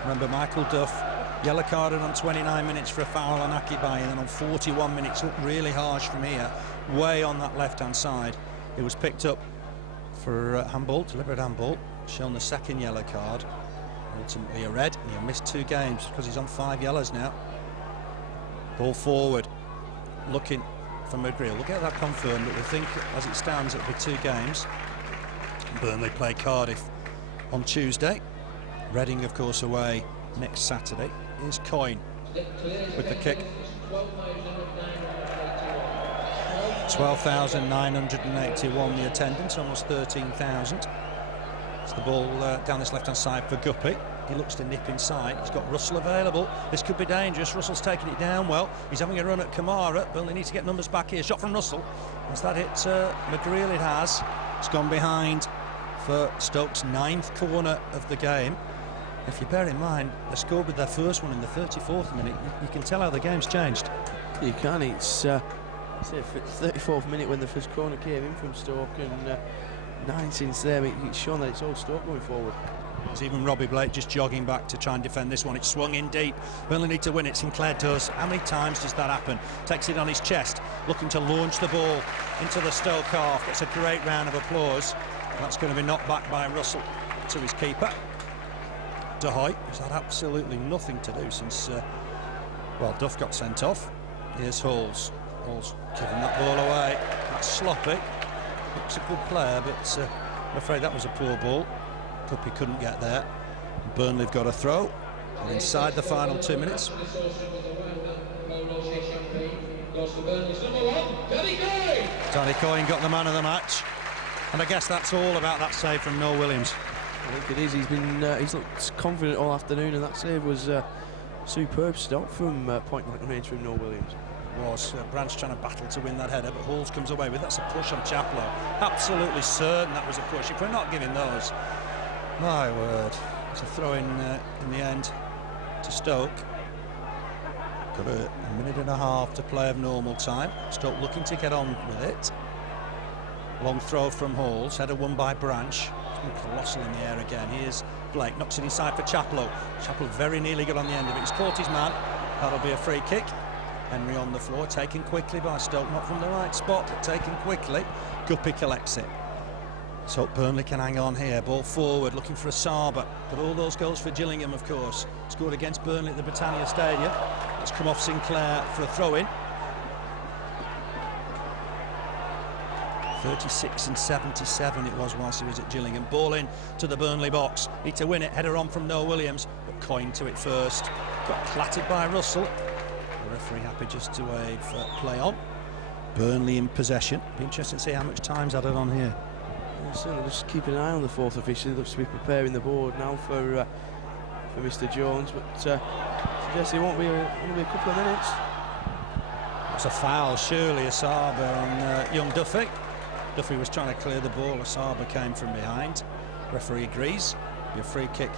Remember, Michael Duff yellow carded on 29 minutes for a foul on Akinbiyi, and then on 41 minutes looked really harsh from here, way on that left hand side. It was picked up for handball, deliberate handball, shown the second yellow card, ultimately a red, and he'll miss 2 games because he's on 5 yellows now. Ball forward, looking for McGreal. We'll get that confirmed, but we think as it stands it'll be 2 games. Burnley play Cardiff on Tuesday. Reading, of course, away next Saturday. Here's Coyne with the kick. 12,981 the attendance, almost 13,000. It's the ball down this left-hand side for Guppy. He looks to nip inside. He's got Russell available. This could be dangerous. Russell's taking it down well. He's having a run at Camara. Burnley need to get numbers back here. Shot from Russell. Has that hit McGreal? It has. It's gone behind for Stoke's 9th corner of the game. If you bear in mind, they scored with their first one in the 34th minute. You can tell how the game's changed. You can. It's 34th minute when the first corner came in from Stoke, and 9 since then. It's shown that it's all Stoke going forward. There's even Robbie Blake just jogging back to try and defend this one. It's swung in deep. Burnley need to win it. Sinclair does. How many times does that happen? Takes it on his chest, looking to launch the ball into the Stoke half. Gets a great round of applause. That's going to be knocked back by Russell to his keeper. De Hyde has had absolutely nothing to do since, well, Duff got sent off. Here's Halls. Halls giving that ball away. That's sloppy. Looks a good player, but I'm afraid that was a poor ball. Guppy couldn't get there. Burnley have got a throw. And inside the final 2 minutes. Tony Coyne got the man of the match. And I guess that's all about that save from Noel Williams. I think it is. He's looked confident all afternoon, and that save was superb stop from point-blank range from Noel Williams. Was Branch trying to battle to win that header, but Halls comes away with that's a push on Chaplow. Absolutely certain that was a push. If we're not giving those, my word, it's a throw in the end to Stoke. Got a minute and a half to play of normal time. Stoke looking to get on with it. Long throw from Halls, header won by Branch. Colossal in the air again. Here's Blake, knocks it inside for Chaplow. Chaplow very nearly got on the end of it. He's caught his man. That'll be a free kick. Henry on the floor, taken quickly by Stoke, not from the right spot, but taken quickly. Guppy collects it. So Burnley can hang on here. Ball forward, looking for a Saba. But all those goals for Gillingham, of course. Scored against Burnley at the Britannia Stadium. It's come off Sinclair for a throw-in. 36 and 77 it was whilst he was at Gillingham. Ball in to the Burnley box. Need to win it. Header on from Noel Williams, but Coyne to it first. Got clattered by Russell. The referee happy just to wave play on. Burnley in possession. Be interesting to see how much time's added on here. Yeah, certainly just keep an eye on the fourth official. He looks to be preparing the board now for Mr. Jones, but suggests it won't be a couple of minutes. It's a foul, surely, Asaba on young Duffy. Duffy was trying to clear the ball. Asaba came from behind. Referee agrees. Be a free kick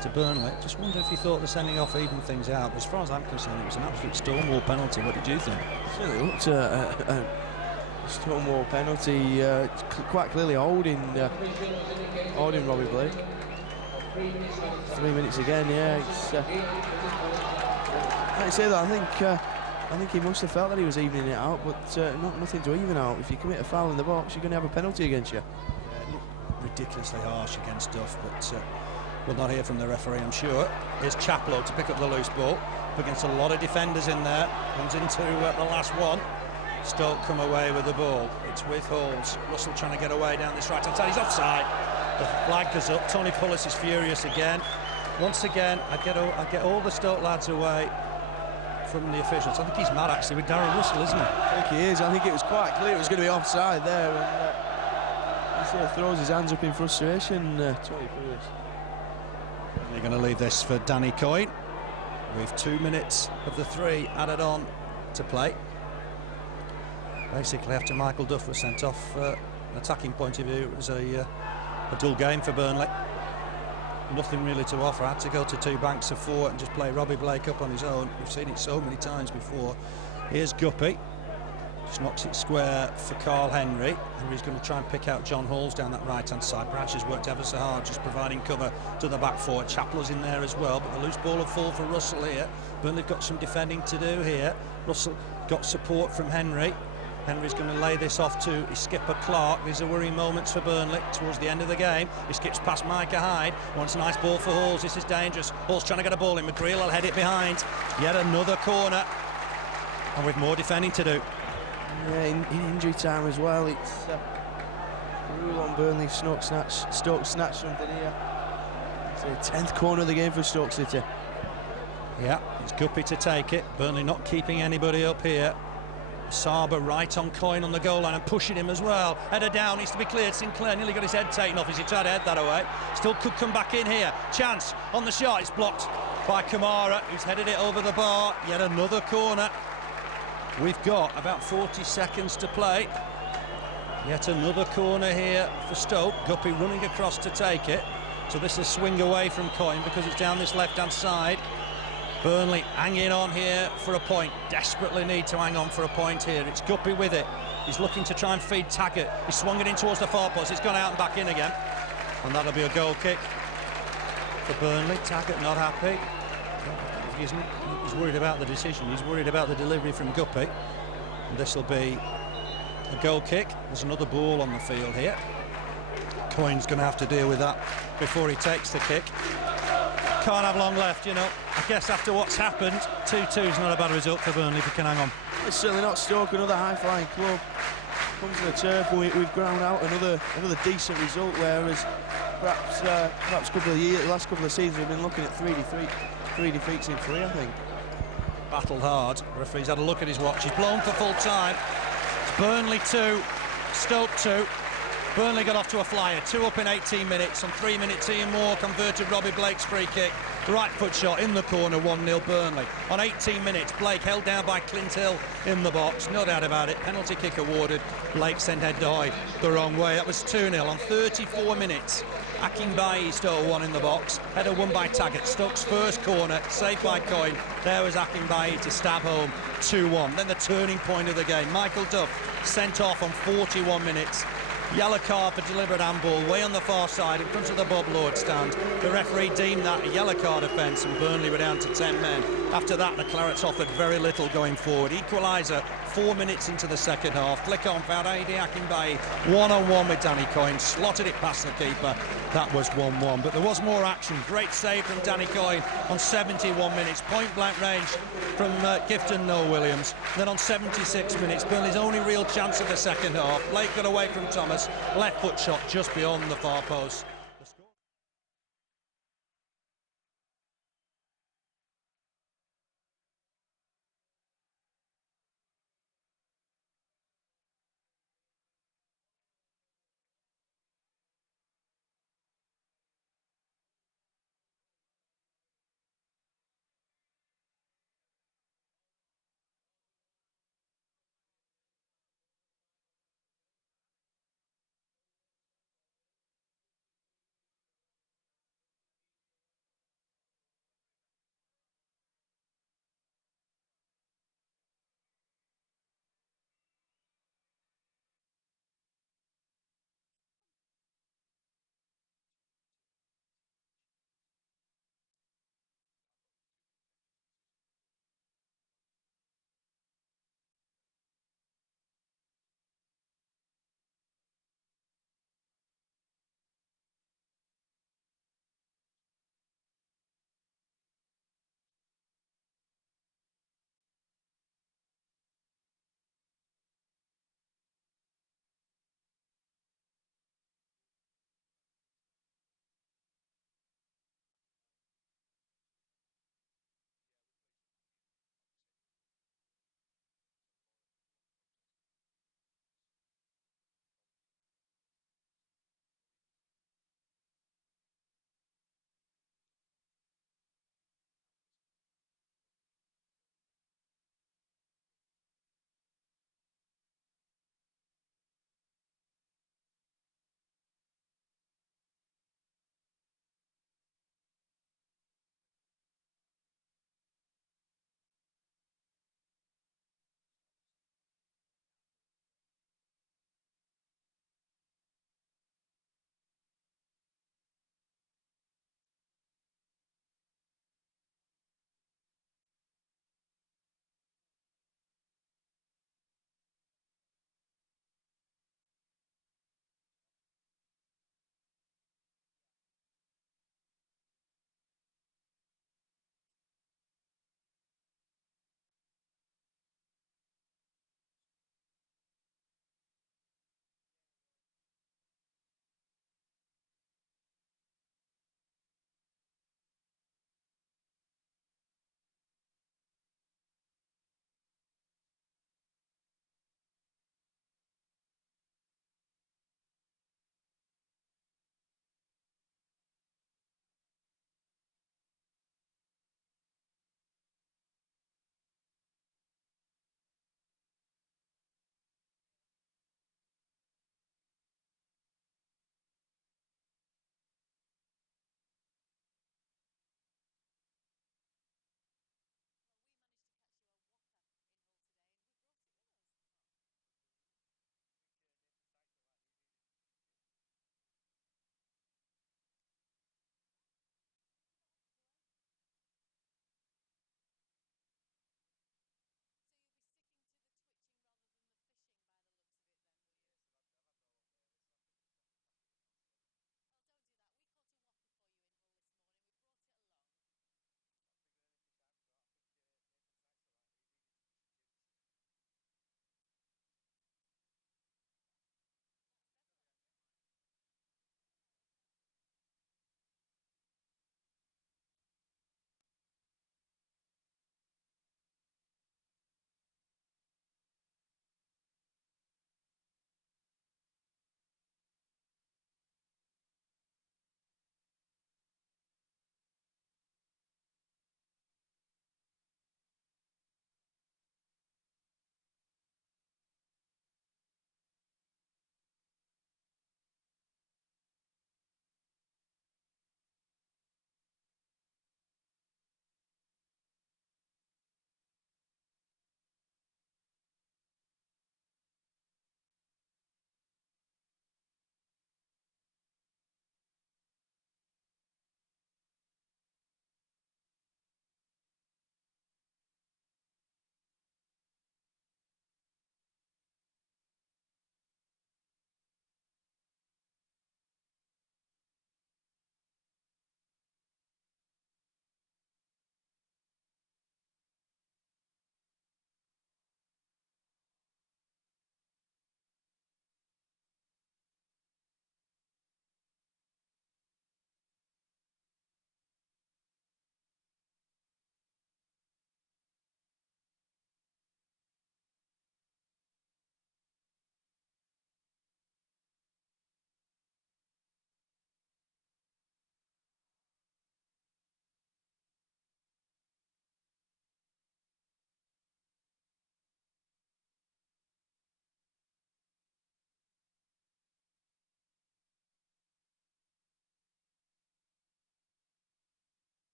to Burnley. Just wonder if he thought the sending off evened things out. But as far as I'm concerned, it was an absolute Stonewall penalty. What did you think? It certainly looked a Stonewall penalty, quite clearly holding Robbie Blake. 3 minutes again, yeah. It's, like I say that, I think he must have felt that he was evening it out, but nothing to even out. If you commit a foul in the box, you're going to have a penalty against you. Yeah, it looked ridiculously harsh against Duff, but we'll not hear from the referee, I'm sure. Here's Chaplow to pick up the loose ball. Up against a lot of defenders in there. Comes into the last one. Stoke come away with the ball. It's with Halls. Russell trying to get away down this right-hand side. He's offside. The flag goes up. Tony Pulis is furious again. Once again, I get all the Stoke lads away from the officials. I think he's mad actually with Darren Russell, isn't he? I think he is. I think it was quite clear it was going to be offside there, and he sort of throws his hands up in frustration. Tony Pulis. They're going to leave this for Danny Coyne with 2 minutes of the 3 added on to play. Basically, after Michael Duff was sent off, an attacking point of view, it was a dull game for Burnley. Nothing really to offer. I had to go to 2 banks of 4 and just play Robbie Blake up on his own. We've seen it so many times before. Here's Guppy. Just knocks it square for Carl Henry. Henry's going to try and pick out John Halls down that right-hand side. Branch has worked ever so hard, just providing cover to the back 4. Chaplow's in there as well, but the loose ball will fall for Russell here. Burnley got some defending to do here. Russell got support from Henry. Henry's going to lay this off to his skipper Clark. These are worrying moments for Burnley towards the end of the game. He skips past Micah. Hyde wants a nice ball for Halls. This is dangerous. Halls trying to get a ball in. McGreal will head it behind. Yet another corner, and with more defending to do. Yeah, in injury time as well. It's rule on Burnley. Stoke snatch something here. It's the 10th corner of the game for Stoke City. Yeah, it's Guppy to take it. Burnley not keeping anybody up here. Saba right on Coyne on the goal line and pushing him as well. Header down, needs to be cleared. Sinclair nearly got his head taken off as he tried to head that away. Still could come back in here. Chance on the shot. It's blocked by Camara, who's headed it over the bar. Yet another corner. We've got about 40 seconds to play. Yet another corner here for Stoke. Guppy running across to take it. So this will swing away from Coyne because it's down this left-hand side. Burnley hanging on here for a point. Desperately need to hang on for a point here. It's Guppy with it. He's looking to try and feed Taggart. He's swung it in towards the far post. It's gone out and back in again. And that'll be a goal kick for Burnley. Taggart not happy. He's worried about the decision. He's worried about the delivery from Guppy. And this will be a goal kick. There's another ball on the field here. Coyne's going to have to deal with that before he takes the kick. Can't have long left, you know. I guess after what's happened, 2-2 is not a bad result for Burnley if he can hang on. It's certainly not Stoke, another high-flying club. Comes to the turf, we've ground out another decent result, whereas perhaps the last couple of seasons we've been looking at three defeats in 3, I think. Battled hard. Referee's had a look at his watch. He's blown for full time. It's Burnley 2, Stoke 2. Burnley got off to a flyer, 2 up in 18 minutes. On 3 minutes, Ian Moore converted Robbie Blake's free kick. Right foot shot in the corner, 1-0 Burnley. On 18 minutes, Blake held down by Clint Hill in the box, no doubt about it. Penalty kick awarded. Blake sent Ade Akinbiyi the wrong way. That was 2-0 on 34 minutes. Akinbiyi stole one in the box. Header won by Taggart. Stoke's first corner, saved by Coyne. There was Akinbiyi to stab home 2-1. Then the turning point of the game. Michael Duff sent off on 41 minutes. Yellow card for deliberate handball way on the far side in front of the Bob Lord stand. The referee deemed that a yellow card offence and Burnley were down to 10 men. After that, the Clarets offered very little going forward. Equaliser 4 minutes into the second half. Flick on found Ade Akinbiyi one-on-one with Danny Coyne, slotted it past the keeper. That was 1-1, but there was more action. Great save from Danny Coyne on 71 minutes. Point-blank range from Gifton Noel Williams. Then on 76 minutes, Burnley's only real chance of the second half. Blake got away from Thomas. Left foot shot just beyond the far post.